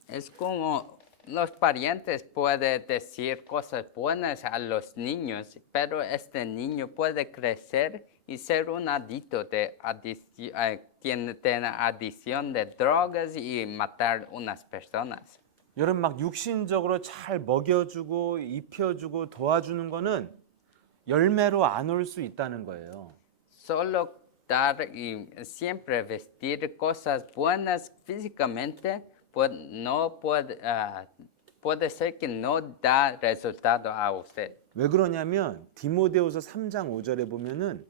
Es como los parientes pueden decir cosas buenas a los niños, pero este niño puede crecer y ser un adicto de tiene adicción de drogas y matar unas personas. 여러분 막 육신적으로 잘 먹여주고 입혀주고 도와주는 거는 열매로 안 올 수 있다는 거예요. Solo dar y siempre vestir cosas buenas físicamente puede ser que no da resultado a usted. 왜 그러냐면 디모데후서 3장 5절에 보면은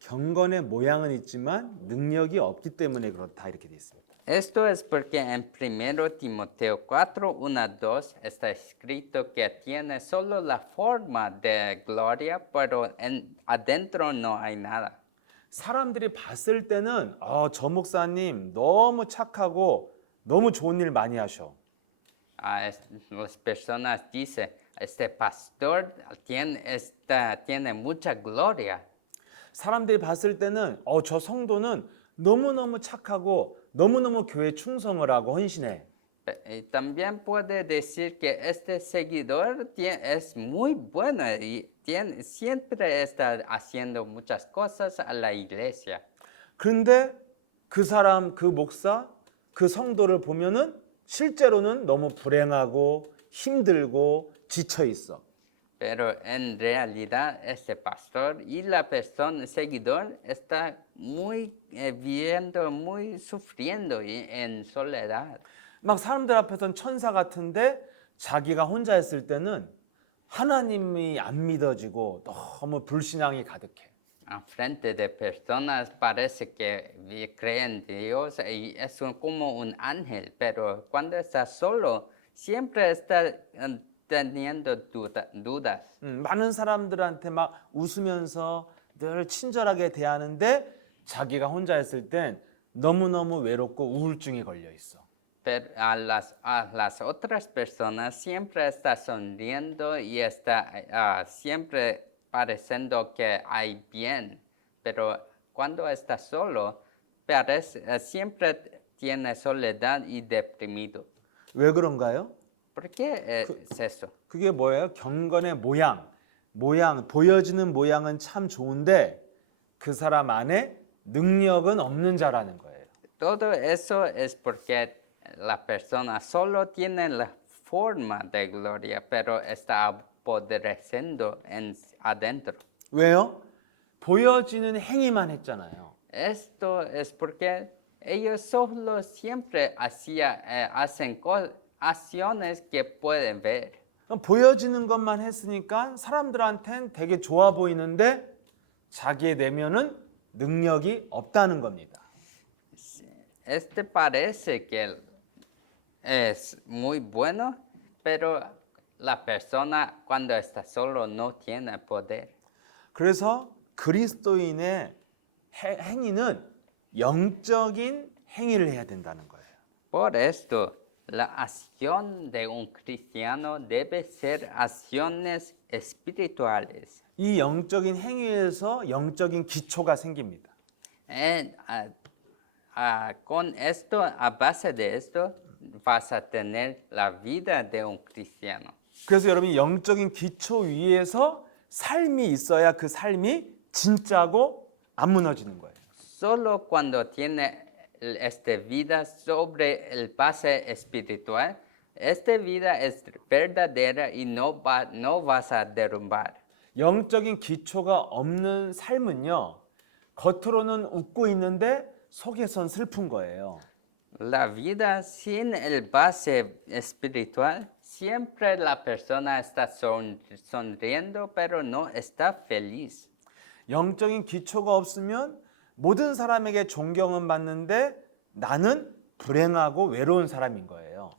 경건의 모양은 있지만 능력이 없기 때문에 그렇다 이렇게 돼 있습니다. Esto es porque en 1 Timoteo 4:1-2 está escrito que tiene solo la forma de gloria, pero adentro no hay nada. 사람들이 봤을 때는 저 목사님 너무 착하고 너무 좋은 일 많이 하셔. Las personas dicen, este pastor tiene mucha gloria. 사람들이 봤을 때는 저 성도는 너무너무 착하고 너무너무 교회 충성을 하고 헌신해. Y también puede decir que este seguidor es muy bueno y siempre está haciendo muchas cosas a la iglesia. 그런데 그 사람, 그 목사, 그 성도를 보면은 실제로는 너무 불행하고 힘들고 지쳐 있어. Pero en realidad este pastor y la persona seguidor está muy muy sufriendo en soledad. 막 사람들 앞에서는 천사 같은데 자기가 혼자 있을 때는 하나님이 안 믿어지고 너무 불신앙이 가득해. En frente de personas parece que creen en Dios y es como un ángel, pero cuando está solo, siempre está teniendo dudas. 많은 사람들한테 막 웃으면서 늘 친절하게 대하는데 자기가 혼자 있을 땐 너무너무 외롭고 우울증에 걸려 있어. Pero a las otras personas siempre está sonriendo y está siempre pareciendo que hay bien, pero cuando está solo, siempre tiene soledad y deprimido. 왜 그런가요? ¿Por qué es eso? 그게 뭐예요? 경건의 모양, 보여지는 모양은 참 좋은데 그 사람 안에 능력은 없는 자라는 거예요. Todo eso es porque la persona solo tiene la forma de gloria, pero está apodreciendo adentro. 왜요? 보여지는 행위만 했잖아요. Esto es porque ellos solo siempre hacen acciones que pueden ver. 보여지는 것만 했으니까 사람들한텐 되게 좋아 보이는데 자기의 내면은 능력이 없다는 겁니다. Este parece que es muy bueno, pero la persona cuando está solo no tiene poder. 그래서 그리스도인의 행위는 영적인 행위를 해야 된다는 거예요. Por esto, la acción de un cristiano debe ser acciones espirituales. 이 영적인 행위에서 영적인 기초가 생깁니다. Con esto, a base de esto, vas a tener la vida de un cristiano. 그래서 여러분이 영적인 기초 위에서 삶이 있어야 그 삶이 진짜고 안 무너지는 거예요. Solo cuando tiene esta vida sobre el base espiritual, esta vida es verdadera y no vas a derrumbar. 영적인 기초가 없는 삶은요, 겉으로는 웃고 있는데 속에선 슬픈 거예요. La vida sin el base espiritual, siempre la persona está sonriendo, pero no está feliz. 영적인 기초가 없으면 모든 사람에게 존경은 받는데 나는 불행하고 외로운 사람인 거예요.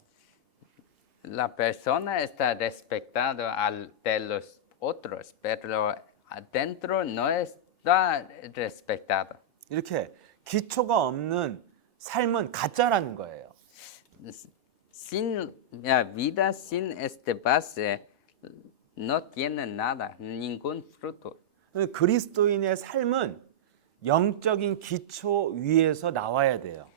La persona está respetada de los otros, pero adentro no está respetada. 이렇게 기초가 없는 삶은 가짜라는 거예요. Sin la vida, sin este base, no tiene nada, ningún fruto. 그리스도인의 삶은 영적인 기초 위에서 나와야 돼요.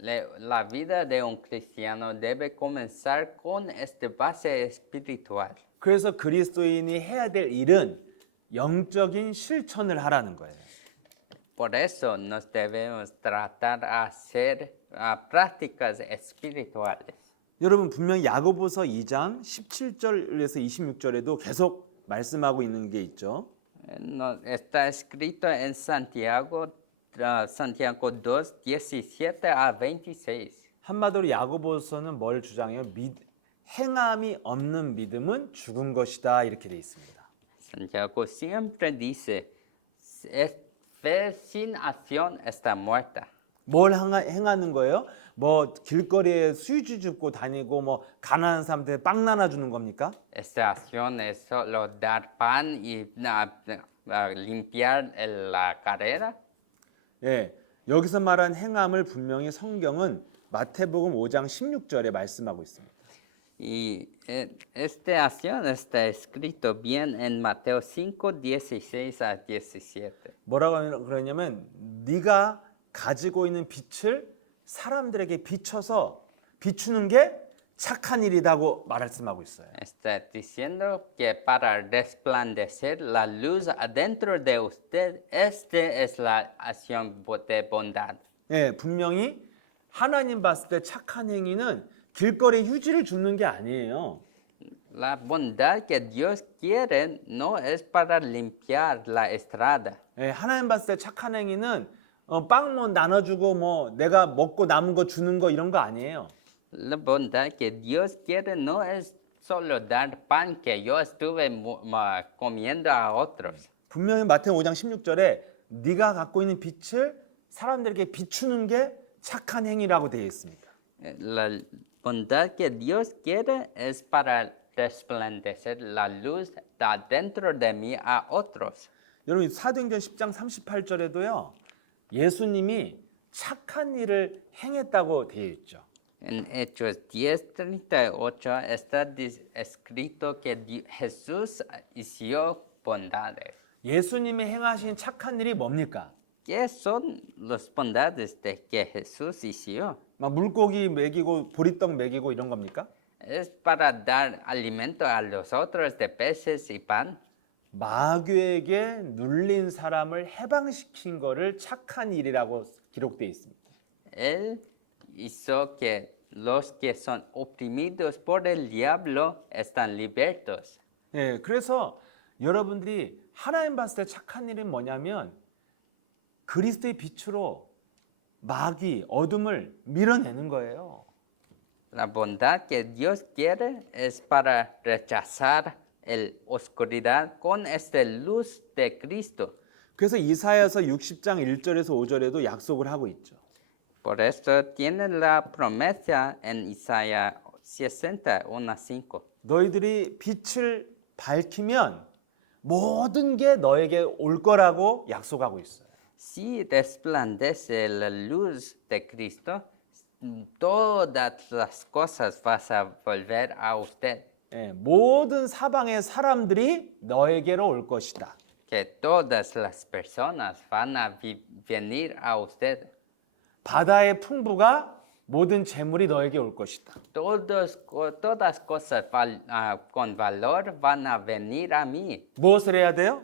La vida de un cristiano debe comenzar con este base espiritual. 그래서 그리스도인이 해야 될 일은 영적인 실천을 하라는 거예요. Por eso nos debemos tratar a hacer prácticas espirituales. 여러분 분명 야고보서 2장 17절에서 26절에도 계속 말씀하고 있는 게 있죠. Está escrito en Santiago 2, 17 a 26. 한마디로 야고보서는 뭘 주장해요? 행함이 없는 믿음은 죽은 것이다 이렇게 돼 있습니다. Santiago siempre dice, fe sin acción está muerta. 뭘 행하는 거예요? 뭐 길거리에 수유주 줍고 다니고 뭐 가난한 사람한테 빵 나눠주는 겁니까? Esta acción es solo dar pan y limpiar la carrera. 예, 여기서 말한 행함을 분명히 성경은 마태복음 5장 16절에 말씀하고 있습니다. Y esta acción está escrito bien en Mateo 5, 16 a 17. 뭐라고 그러냐면 네가 가지고 있는 빛을 사람들에게 비춰서 비추는 게 착한 일이라고 말씀하고 있어요. Está diciendo que para resplandecer la luz adentro de usted, esta es la acción de bondad. 예, 분명히 하나님 봤을 때 착한 행위는 길거리에 휴지를 줍는 게 아니에요. La bondad que Dios quiere no es para limpiar la estrada. 예, 하나님 봤을 때 착한 행위는 빵 뭐 나눠주고 뭐 내가 먹고 남은 거 주는 거 이런 거 아니에요. La bondad que Dios quiere no es solo dar pan que yo estuve comiendo a otros. 분명히 마태복음 5장 16절에 네가 갖고 있는 빛을 사람들에게 비추는 게 착한 행위라고 되어 있습니다. La bondad que Dios quiere es para resplandecer la luz da dentro de mí a otros. 여러분 사도행전 10장 38절에도요. 예수님이 착한 일을 행했다고 되어 있죠. En Hechos 10:38 está escrito que Jesús hizo bondades. 예수님이 행하신 착한 일이 뭡니까? ¿Qué son las bondades de que Jesús hizo? 막 물고기 먹이고 보리떡 먹이고 이런 겁니까? Es para dar alimento a los otros de peces y pan. 마귀에게 눌린 사람을 해방시킨 거를 착한 일이라고 기록되어 있습니다. Él hizo que los que son oprimidos por el diablo están libertos. 예, 그래서 여러분들이 하나님 봤을 때 착한 일은 뭐냐면 그리스도의 빛으로 마귀, 어둠을 밀어내는 거예요. La bondad que Dios quiere es para rechazar la oscuridad con esta luz de Cristo. 그래서 이사야서 60장 1절에서 5절에도 약속을 하고 있죠. Por esto tiene la promesa en Isaías 61:5. 너희들이 빛을 밝히면 모든 게 너에게 올 거라고 약속하고 있어요. Si resplandece la luz de Cristo, todas las cosas vas a volver a usted. 예, 모든 사방의 사람들이 너에게로 올 것이다. Que todas las personas van a venir a usted. 바다의 풍부가 모든 재물이 너에게 올 것이다. Todas cosas con valor van a venir a mí. 무엇을 해야 돼요?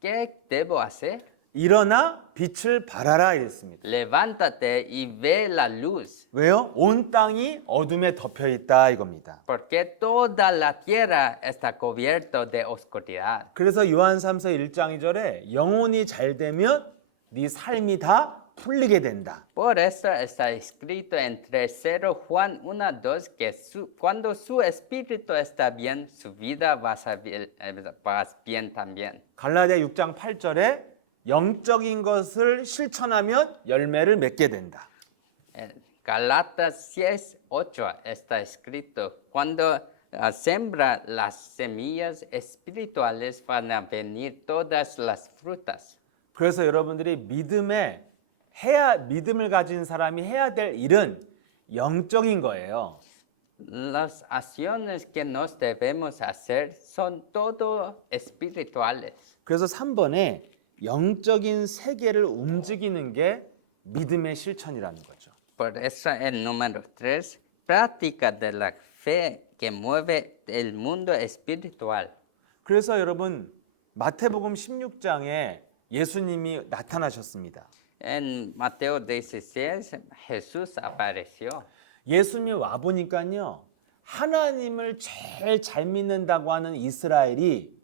¿Qué debo hacer? 일어나 빛을 발하라 이랬습니다. Levántate y ve la luz, 왜요? 온 땅이 어둠에 덮여 있다 이겁니다. porque toda la tierra está cubierta de oscuridad. 그래서 요한 3서 1장 2절에 영혼이 잘 되면 네 삶이 다 풀리게 된다. Por eso está escrito en 3 Juan 1:2 que cuando su espíritu está bien, su vida va bien también. 갈라디아 6장 8절에 영적인 것을 실천하면 열매를 맺게 된다. En Galatas 6:8 está escrito, cuando sembra las semillas espirituales van a venir todas las frutas. 그래서 여러분들이 믿음을 가진 사람이 해야 될 일은 영적인 거예요. Las acciones que nos debemos hacer son todo espirituales. 그래서 3번에 영적인 세계를 움직이는 게 믿음의 실천이라는 거죠. Por eso el número 3, práctica de la fe que mueve el mundo espiritual. 그래서 여러분 마태복음 16장에 예수님이 나타나셨습니다. En Mateo 16, Jesús apareció. 예수님이 와 보니까요. 하나님을 제일 잘 믿는다고 하는 이스라엘이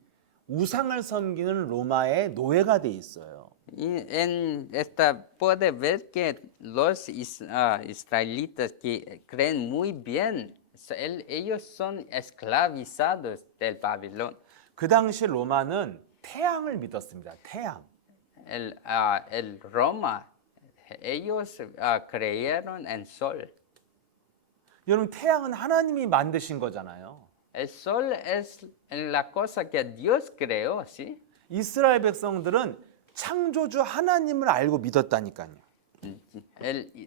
우상을 섬기는 로마의 노예가 돼 있어요. Y en esta puede ver que los israelitas que creen muy bien, ellos son esclavizados del Babilón. 그 당시 로마는 태양을 믿었습니다. 태양. El Roma, ellos creyeron en sol. 여러분 태양은 하나님이 만드신 거잖아요. El sol es la cosa que Dios creó, ¿sí? 이스라엘 백성들은 창조주 하나님을 알고 믿었다니까요.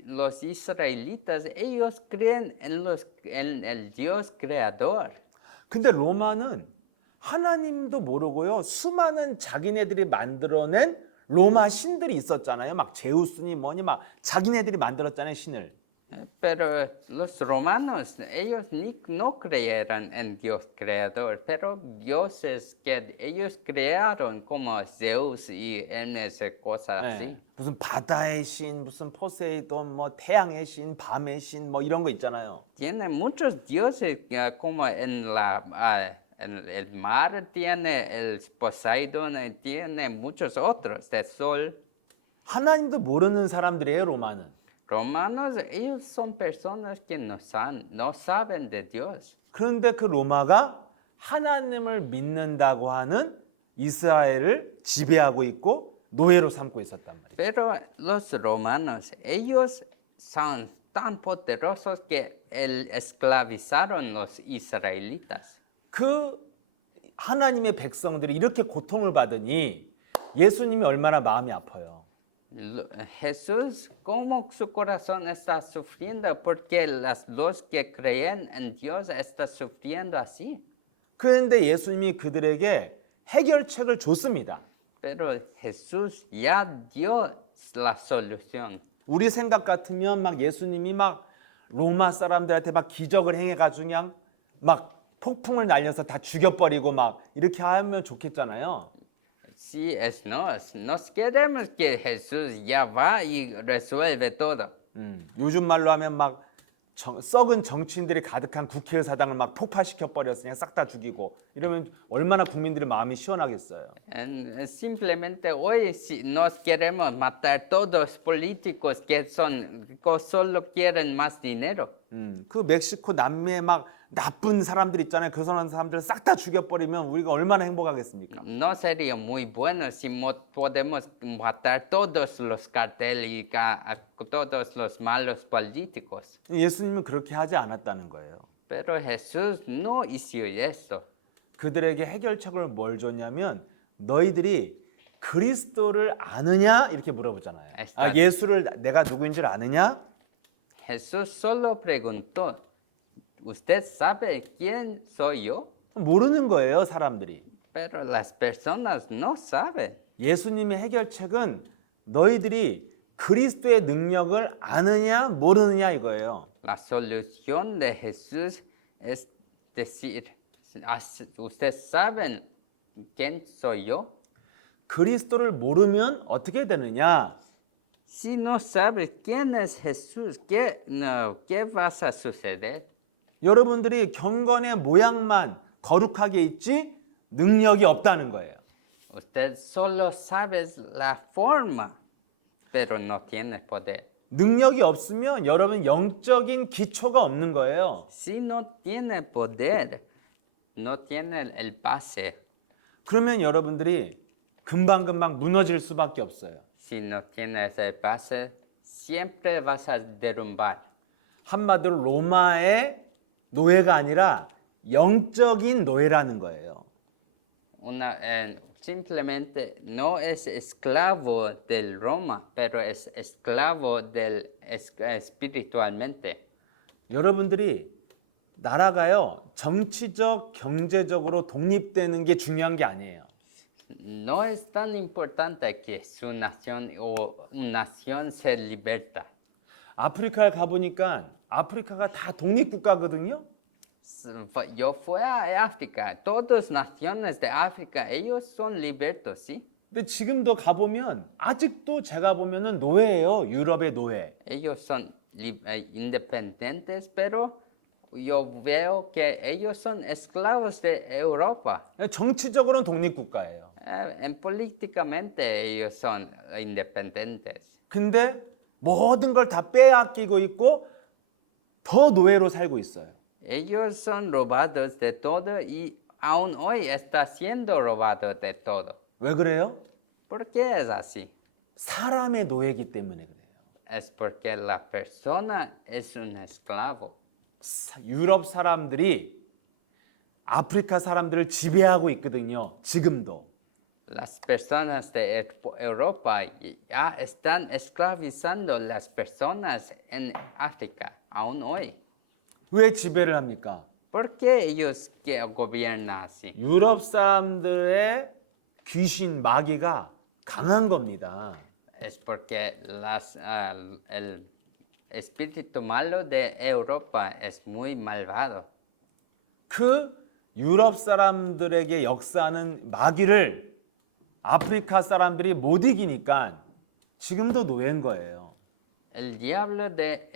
Los israelitas, ellos creen en el Dios creador. 근데 로마는 하나님도 모르고요. 수많은 자기네들이 만들어낸 로마 신들이 있었잖아요. 막 제우스니 뭐니 막 자기네들이 만들었잖아요, 신을. Pero los romanos, ellos no creyeron en Dios creador, pero dioses que ellos crearon como Zeus y en esas cosas así. 네. 무슨 바다의 신, 무슨 포세이돈, 뭐 태양의 신, 밤의 신, 뭐 이런 거 있잖아요. Tiene muchos dioses como en el mar, tiene el Poseidón, tiene muchos otros, el sol. 하나님도 모르는 사람들이에요, 로마는. Romanos, ellos son personas que no saben de Dios. 그런데 그 로마가 하나님을 믿는다고 하는 이스라엘을 지배하고 있고 노예로 삼고 있었단 말이에요. Pero los romanos, ellos son tan poderosos que esclavizaron los israelitas. 그 하나님의 백성들이 이렇게 고통을 받으니 예수님이 얼마나 마음이 아파요. Jesús, ¿cómo su corazón está sufriendo? Porque los que creen en Dios están sufriendo así. 그런데 예수님이 그들에게 해결책을 줬습니다. Pero Jesús ya dio la solución. 우리 생각 같으면 막 예수님이 막 로마 사람들한테 막 기적을 행해가지고 그냥 막 폭풍을 날려서 다 죽여버리고 막 이렇게 하면 좋겠잖아요. Sí, nos queremos que Jesús ya va y resuelve todo. 요즘 말로 하면 막 썩은 정치인들이 가득한 국회의사당을 막 폭파시켜 버려서 그냥 싹 다 죽이고 이러면 얼마나 국민들의 마음이 시원하겠어요. Simplemente hoy si nos queremos matar todos políticos que solo quieren más dinero. 그 멕시코 남미에 막 나쁜 사람들 있잖아요. 그 사람들 싹 다 죽여버리면 우리가 얼마나 행복하겠습니까? No sería muy bueno si podemos matar todos los carteles y todos los malos políticos. 예수님은 그렇게 하지 않았다는 거예요. Pero Jesús no hizo eso. 그들에게 해결책을 뭘 줬냐면 너희들이 그리스도를 아느냐 이렇게 물어보잖아요. 예수를 내가 누구인 줄 아느냐? Jesús solo preguntó, ¿usted sabe quién soy yo? 모르는 거예요, 사람들이. Pero las personas no saben. 예수님의 해결책은 너희들이 그리스도의 능력을 아느냐 모르느냐 이거예요. La solución de Jesús es decir, ¿ustedes saben quién soy yo? 그리스도를 모르면 어떻게 되느냐? Si no sabes quién es Jesús, ¿qué va a suceder? 여러분들이 경건의 모양만 거룩하게 있지 능력이 없다는 거예요. Usted solo sabe la forma, pero no tiene poder. 능력이 없으면 여러분 영적인 기초가 없는 거예요. Si no tiene poder, no tiene el base. 그러면 여러분들이 금방금방 무너질 수밖에 없어요. Si no tienes el base, siempre vas a derrumbar. 한마디로 로마의 노예가 아니라 영적인 노예라는 거예요. Simplemente no es esclavo del Roma, pero es esclavo del espiritualmente. 여러분들이 나라가요 정치적 경제적으로 독립되는 게 중요한 게 아니에요. No es tan importante que su nación o una nación se liberta. 아프리카에 가보니까 아프리카가 다 독립국가거든요. Yo fui a África, todas naciones de África, ellos son libertos, ¿sí? 근데 지금도 가보면 아직도 제가 보면은 노예예요. 유럽의 노예. Ellos son independientes, pero yo veo que ellos son esclavos de Europa. 정치적으로는 독립국가예요. Políticamente ellos son independientes. 근데 모든 걸 다 빼앗기고 있고 더 노예로 살고 있어요. Ellos son robados de todo y aún hoy está siendo robado de todo. 왜 그래요? ¿Por qué es así? 사람의 노예이기 때문에 그래요. Es porque la persona es un esclavo. 유럽 사람들이 아프리카 사람들을 지배하고 있거든요. 지금도. Las personas de Europa ya están esclavizando las personas en África, aún hoy. 왜 지배를 합니까? ¿Por qué ellos gobiernan así? 유럽 사람들의 귀신 마귀가 강한 겁니다. Es porque el espíritu malo de Europa es muy malvado. 그 유럽 사람들에게 역사하는 마귀를 아프리카 사람들이 못 이기니까 지금도 노예인 거예요. El diablo de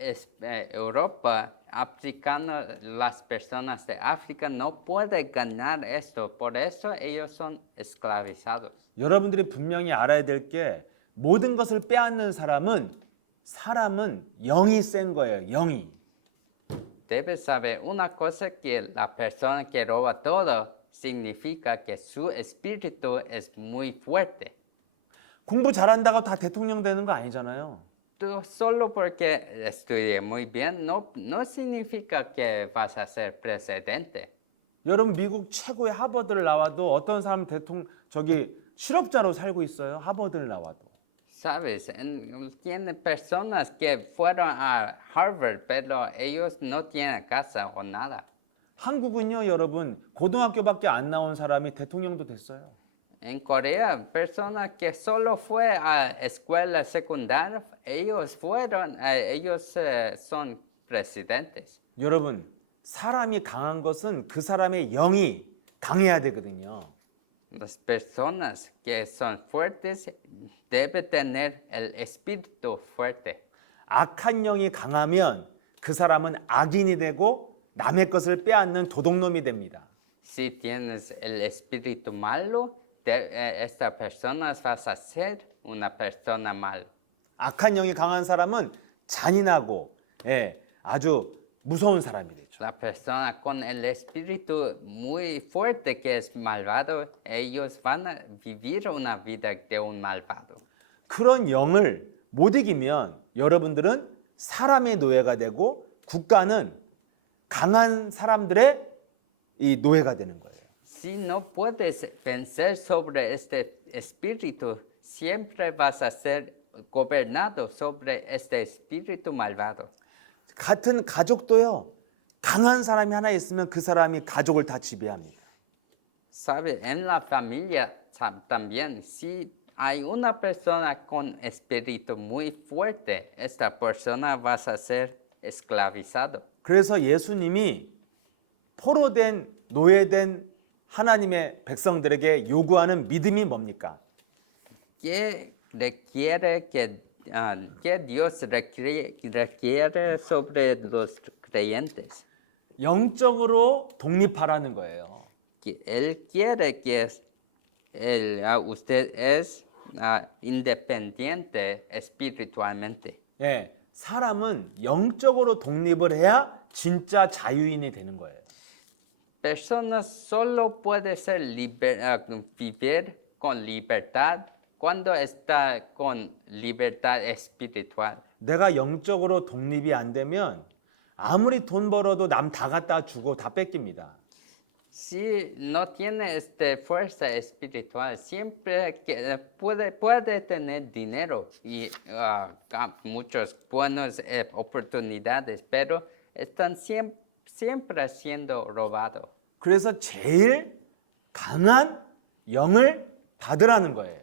Europa, africano, las personas de África no pueden ganar esto, por eso ellos son esclavizados. 여러분들이 분명히 알아야 될 게 모든 것을 빼앗는 사람은 영이 센 거예요. 영이. debes saber una cosa, que la persona que roba todo significa que su espíritu es muy fuerte. 공부 잘한다고 다 대통령 되는 거 아니잖아요. Tú solo porque estudié muy bien no significa que vas a ser presidente. 여러분 미국 최고의 하버드를 나와도 어떤 사람 실업자로 살고 있어요. 하버드를 나와도. Sabes, tiene personas que fueron a Harvard, pero ellos no tienen casa o nada. 한국은요, 여러분 고등학교밖에 안 나온 사람이 대통령도 됐어요. En Corea, personas que solo fue a escuela secundaria, ellos son presidentes. 여러분 사람이 강한 것은 그 사람의 영이 강해야 되거든요. Las personas que son fuertes deben tener el espíritu fuerte. 악한 영이 강하면 그 사람은 악인이 되고 남의 것을 빼앗는 도둑놈이 됩니다. Si tienes el espíritu malo, esta persona vas a ser una persona mala. 악한 영이 강한 사람은 잔인하고 아주 무서운 사람이 되죠. La persona con el espíritu muy fuerte que es malvado, ellos van a vivir una vida de un malvado. 그런 영을 못 이기면 여러분들은 사람의 노예가 되고 국가는 강한 사람들의 이 노예가 되는 거예요. Si no puedes vencer sobre este espíritu, siempre vas a ser gobernado sobre este espíritu malvado. 같은 가족도요. 강한 사람이 하나 있으면 그 사람이 가족을 다 지배합니다. Sabe, en la familia también, si hay una persona con espíritu muy fuerte, esta persona va a ser esclavizado. 그래서 예수님이 포로된 노예된 하나님의 백성들에게 요구하는 믿음이 뭡니까? ¿Qué requiere que Dios requiere sobre los creyentes? 영적으로 독립하라는 거예요. Que Él quiere que usted es independiente espiritualmente. 예, 사람은 영적으로 독립을 해야 진짜 자유인이 되는 거예요. Personas solo puede ser vivir con libertad cuando está con libertad espiritual. 내가 영적으로 독립이 안 되면 아무리 돈 벌어도 남 다 갖다 주고 다 뺏깁니다. Si no tiene fuerza espiritual, siempre puede tener dinero y muchas buenas oportunidades, pero están siempre siendo robados. 그래서 제일 강한 영을 받으라는 거예요.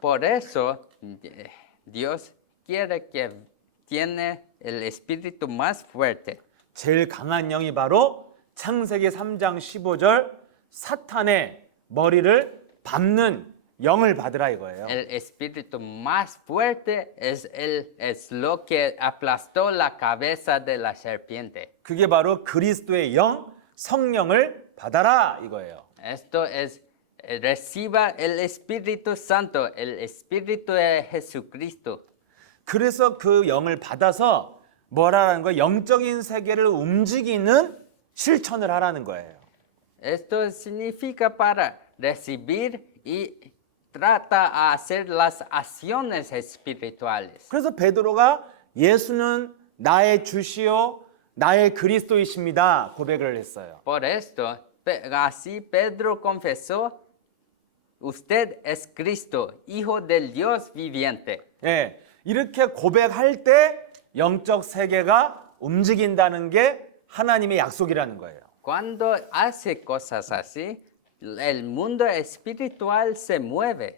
Por eso Dios quiere que tiene el espíritu más fuerte. 제일 강한 영이 바로 창세기 3장 15절 사탄의 머리를 밟는 영을 받으라 이거예요. El espíritu más fuerte es lo que aplastó la cabeza de la serpiente. 그게 바로 그리스도의 영, 성령을 받아라 이거예요. Esto es, reciba el Espíritu Santo, el Espíritu de Jesucristo. 그래서 그 영을 받아서 뭐라는 거예요? 영적인 세계를 움직이는 실천을 하라는 거예요. Esto significa para recibir y trata a hacer las acciones espirituales. 그래서 베드로가 예수는 나의 주시요 나의 그리스도이십니다 고백을 했어요. Por esto, así Pedro confesó, usted es Cristo, Hijo del Dios viviente. 예, 이렇게 고백할 때 영적 세계가 움직인다는 게 하나님의 약속이라는 거예요. Cuando hace cosas así, el mundo espiritual se mueve.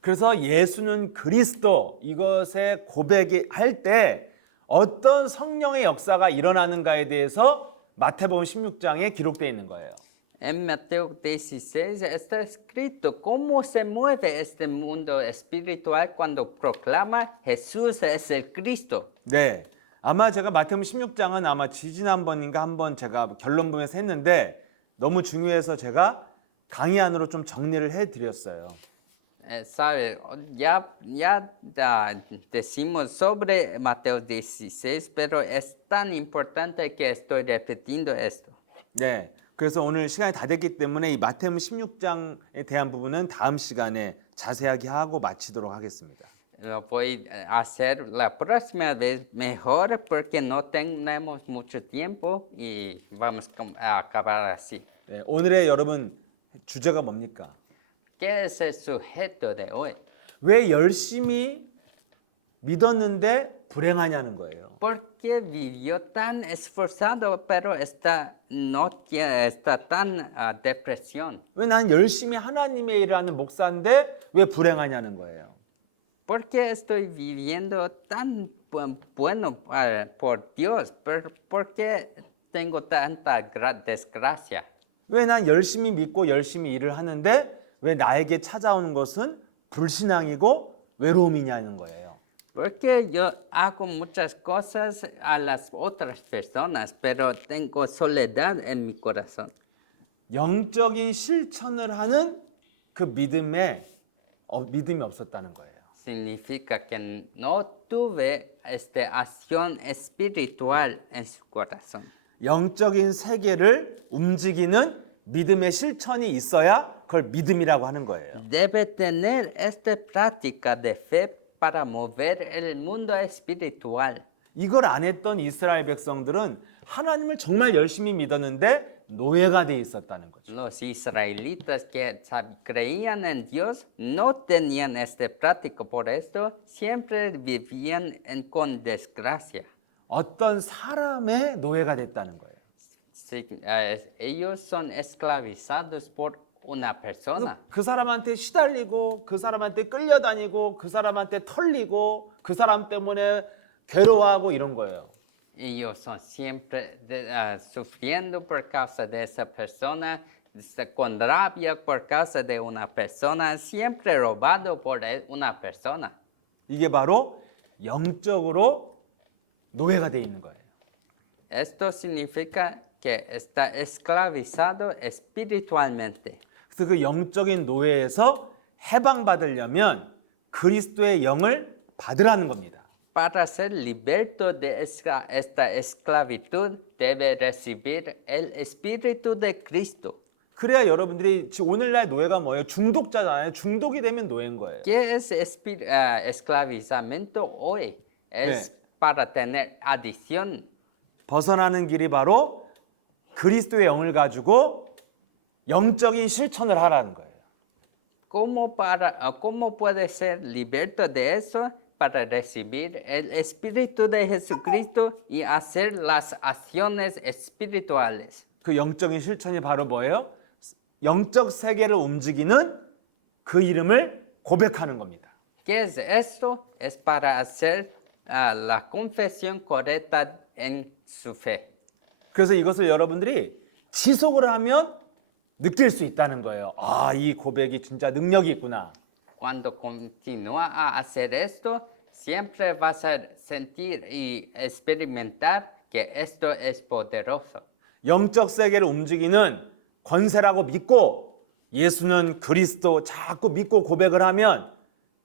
그래서 예수는 그리스도 이것에 고백할 때 어떤 성령의 역사가 일어나는가에 대해서 마태복음 16장에 기록되어 있는 거예요. En Mateo 16 está escrito cómo se mueve este mundo espiritual cuando proclama Jesús es el Cristo. 네, 아마 제가 마태복음 16장은 아마 지지난번인가 한번 제가 결론부에서 했는데 너무 중요해서 제가 강의 안으로 좀 정리를 해드렸어요. Sabe, decimos sobre Mateo 16, pero es tan importante que estoy repitiendo esto. 네. 그래서 오늘 시간이 다 됐기 때문에 이 마태복음 16장에 대한 부분은 다음 시간에 자세하게 하고 마치도록 하겠습니다. Lo voy a hacer la próxima vez mejor porque no tenemos mucho tiempo y vamos a acabar así. 네, 오늘의 여러분 주제가 뭡니까? ¿Qué es el sujeto de hoy? 왜 열심히 믿었는데 불행하냐는 거예요. ¿Por qué vivió tan esforzado pero está tan depresión? 왜 난 열심히 하나님의 일을 하는 목사인데 왜 불행하냐는 거예요. ¿Por qué estoy viviendo tan bueno por Dios? ¿Por qué tengo tanta desgracia? 왜 난 열심히 믿고 열심히 일을 하는데 왜 나에게 찾아오는 것은 불신앙이고 외로움이냐는 거예요. Porque yo hago muchas cosas a las otras personas, pero tengo soledad en mi corazón. 영적인 실천을 하는 그 믿음이 없었다는 거예요. Significa que no tuve acción espiritual en su corazón. 영적인 세계를 움직이는 믿음의 실천이 있어야 그걸 믿음이라고 하는 거예요. Debe tener esta práctica de fe para mover el mundo espiritual. 이걸 안 했던 이스라엘 백성들은 하나님을 정말 열심히 믿었는데 노예가 돼 있었다는 거죠. Los israelitas que creían en Dios no tenían esta práctica, por esto siempre vivían con desgracia. 어떤 사람의 노예가 됐다는 거예요. Ellos son esclavizados por una persona. 그 사람한테 시달리고 그 사람한테 끌려다니고 그 사람한테 털리고 그 사람 때문에 괴로워하고 이런 거예요. Ellos son siempre sufriendo por causa de esa persona, con rabia por causa de una persona, siempre robado por una persona. 이게 바로 영적으로 노예가 돼 있는 거예요. Esto significa que está esclavizado espiritualmente. 그래서 그 영적인 노예에서 해방받으려면 그리스도의 영을 받으라는 겁니다. Para ser liberto de esta esclavitud, debe recibir el Espíritu de Cristo. 그래야 여러분들이 지금 오늘날 노예가 뭐예요? 중독자잖아요. 중독이 되면 노예인 거예요. ¿Qué es esclavizamiento hoy? Es para tener adicción. 벗어나는 길이 바로 그리스도의 영을 가지고 영적인 실천을 하라는 거예요. ¿Cómo puede ser liberto de eso? Para recibir el Espíritu de Jesucristo y hacer las acciones espirituales. 그 영적인 실천이 바로 뭐예요? 영적 세계를 움직이는 그 이름을 고백하는 겁니다. ¿Qué es esto? Es para hacer la confesión correcta en su fe. 그래서 이것을 여러분들이 지속을 하면 느낄 수 있다는 거예요. 아, 이 고백이 진짜 능력이 있구나. Cuando continúa a hacer esto, siempre vas a sentir y experimentar que esto es poderoso. 영적 세계를 움직이는 권세라고 믿고 예수는 그리스도 자꾸 믿고 고백을 하면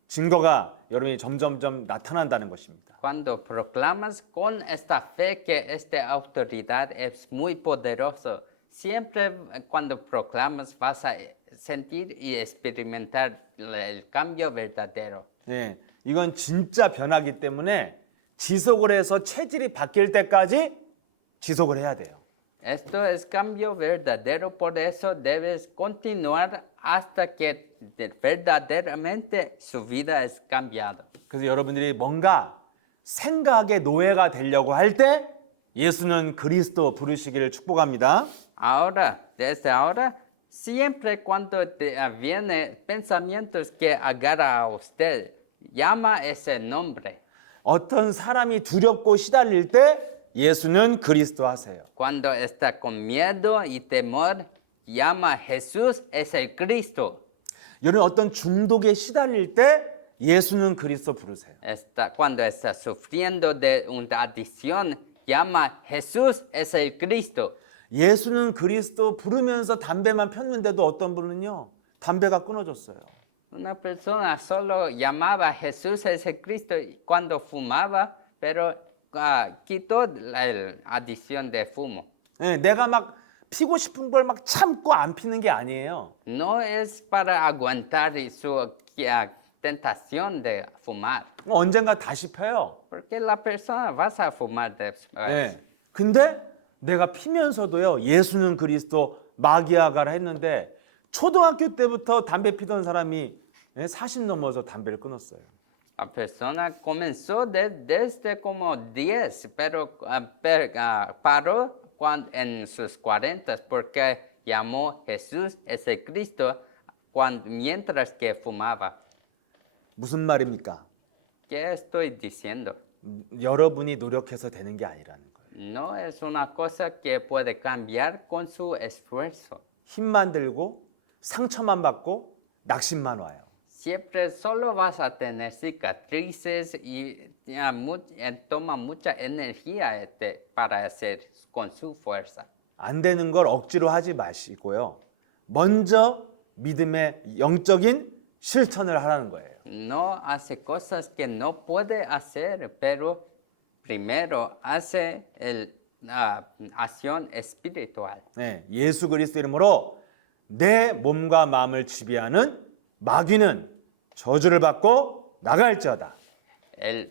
증거가 여러분이 점점점 나타난다는 것입니다. Cuando proclamas con esta fe que esta autoridad es muy poderoso, siempre cuando proclamas vas a sentir y experimentar el cambio verdadero. 네, 이건 진짜 변화기 때문에 지속을 해서 체질이 바뀔 때까지 지속을 해야 돼요. Esto es cambio verdadero, por eso debes continuar hasta que verdaderamente su vida es cambiada. 그래서 여러분들이 뭔가 생각의 노예가 되려고 할 때 예수는 그리스도 부르시기를 축복합니다. Ahora, desde ahora, siempre cuando viene pensamientos que agarra a usted, llama ese nombre. 어떤 사람이 두렵고 시달릴 때 예수는 그리스도 하세요. Cuando está con miedo y temor, llama Jesús es el Cristo. 여러분 어떤 중독에 시달릴 때 예수는 그리스도 부르세요. Cuando está sufriendo de una adicción, llama Jesús es el Cristo. 예수는 그리스도 부르면서 담배만 폈는데도 어떤 분은요 담배가 끊어졌어요. Una persona solo llamaba a Jesús ese Cristo cuando fumaba, pero quitó la adición de fumo. 예, 내가 막 피고 싶은 걸 막 참고 안 피는 게 아니에요. No es para aguantar su tentación de fumar, 언젠가 다시 펴요. porque la persona va a fumar después. 예. 근데 내가 피면서도요. 예수는 그리스도 마귀아가라 했는데 초등학교 때부터 담배 피던 사람이 40 넘어서 담배를 끊었어요. La persona comenzó desde como 10, pero paró en sus 40 porque llamó Jesús ese Cristo mientras que fumaba. 무슨 말입니까? ¿Qué estoy diciendo? 여러분이 노력해서 되는 게 아니라는 거예요. No es una cosa que puede cambiar con su esfuerzo. 힘만 들고 상처만 받고 낙심만 와요. Siempre solo vas a tener cicatrices y toma mucha energía para hacer con su fuerza. 안 되는 걸 억지로 하지 마시고요. 먼저 믿음의 영적인 실천을 하라는 거예요. No hace cosas que no puede hacer, pero primero hace acción espiritual. 네, 예수 그리스도 이름으로 내 몸과 마음을 지배하는 마귀는 저주를 받고 나갈지어다. En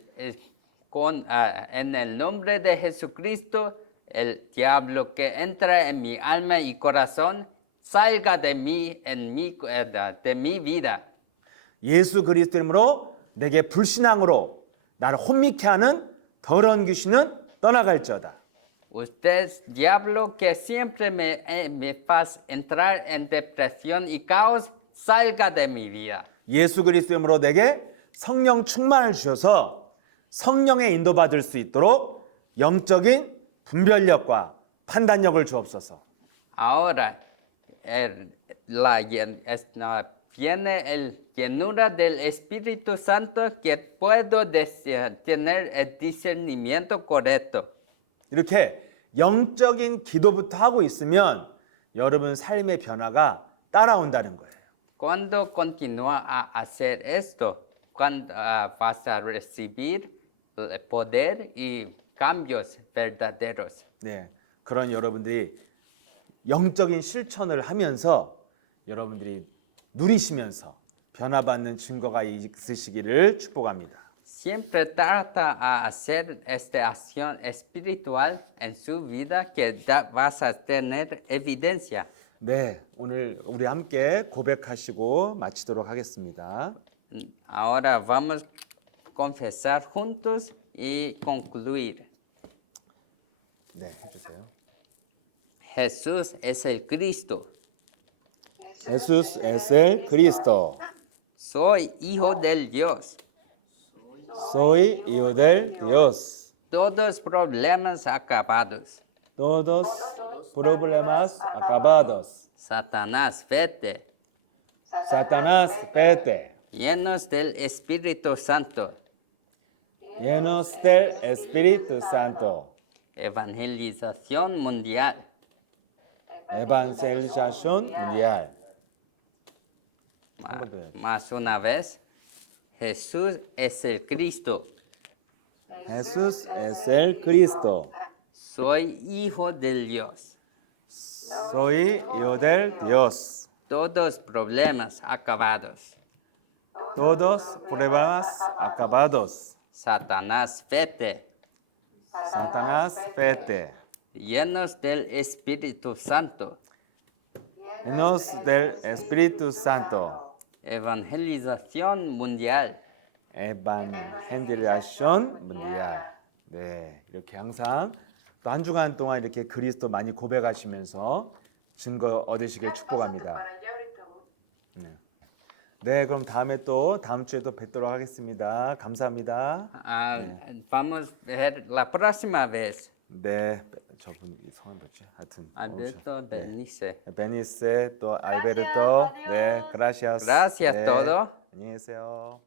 el nombre de Jesucristo, el diablo que entra en mi alma y corazón, salga de mí, de mi vida. 예수 그리스도 이름으로 내게 불신앙으로 나를 혼미케 하는 더러운 귀신은 떠나갈지어다. Usted, diablo que siempre me hace entrar en depresión y caos, salga de mi vida. 예수 그리스도 이름으로 내게 성령 충만을 주셔서 성령의 인도받을 수 있도록 영적인 분별력과 판단력을 주옵소서. Ahora viene el llenura del Espíritu Santo que puedo tener el discernimiento correcto. 이렇게 영적인 기도부터 하고 있으면 여러분 삶의 변화가 따라온다는 거예요. Cuando continúa a hacer esto, cuando vas a recibir el poder y cambios verdaderos. 네, 그런 여러분들이 영적인 실천을 하면서 여러분들이 누리시면서 변화받는 증거가 있으시기를 축복합니다. Siempre trata a hacer esta acción espiritual en su vida que vas a tener evidencia. 네, 오늘 우리 함께 고백하시고 마치도록 하겠습니다. Ahora vamos a confesar juntos y concluir. 네, 해주세요. Jesús es el Cristo. Jesús es el Cristo. Soy hijo del Dios. Soy hijo del Dios. Todos problemas acabados. Todos problemas acabados. Satanás, vete. Satanás, vete. Llenos del Espíritu Santo. Llenos del Espíritu Santo. Evangelización mundial. Evangelización mundial. Más una vez. Jesús es el Cristo. Jesús es el Cristo. Soy hijo del Dios. Soy hijo del Dios. Todos problemas acabados. Todos problemas acabados. Satanás, vete. Satanás, vete. Llenos del Espíritu Santo. Llenos del Espíritu Santo. Evangelización mundial. 에반헨딜레이션 문디알. 네, 이렇게 항상 또 한 주간 동안 이렇게 그리스도 많이 고백하시면서 증거 얻으시길 축복합니다. 네, 그럼 다음 주에 또 뵙도록 하겠습니다. 감사합니다. Vamos a ver la próxima vez. 네, 저분 성함 뭐지? 하여튼 Alberto Bernice. 베니스 또 알베르토. 네, gracias. Gracias 네, todo. 안녕히 계세요.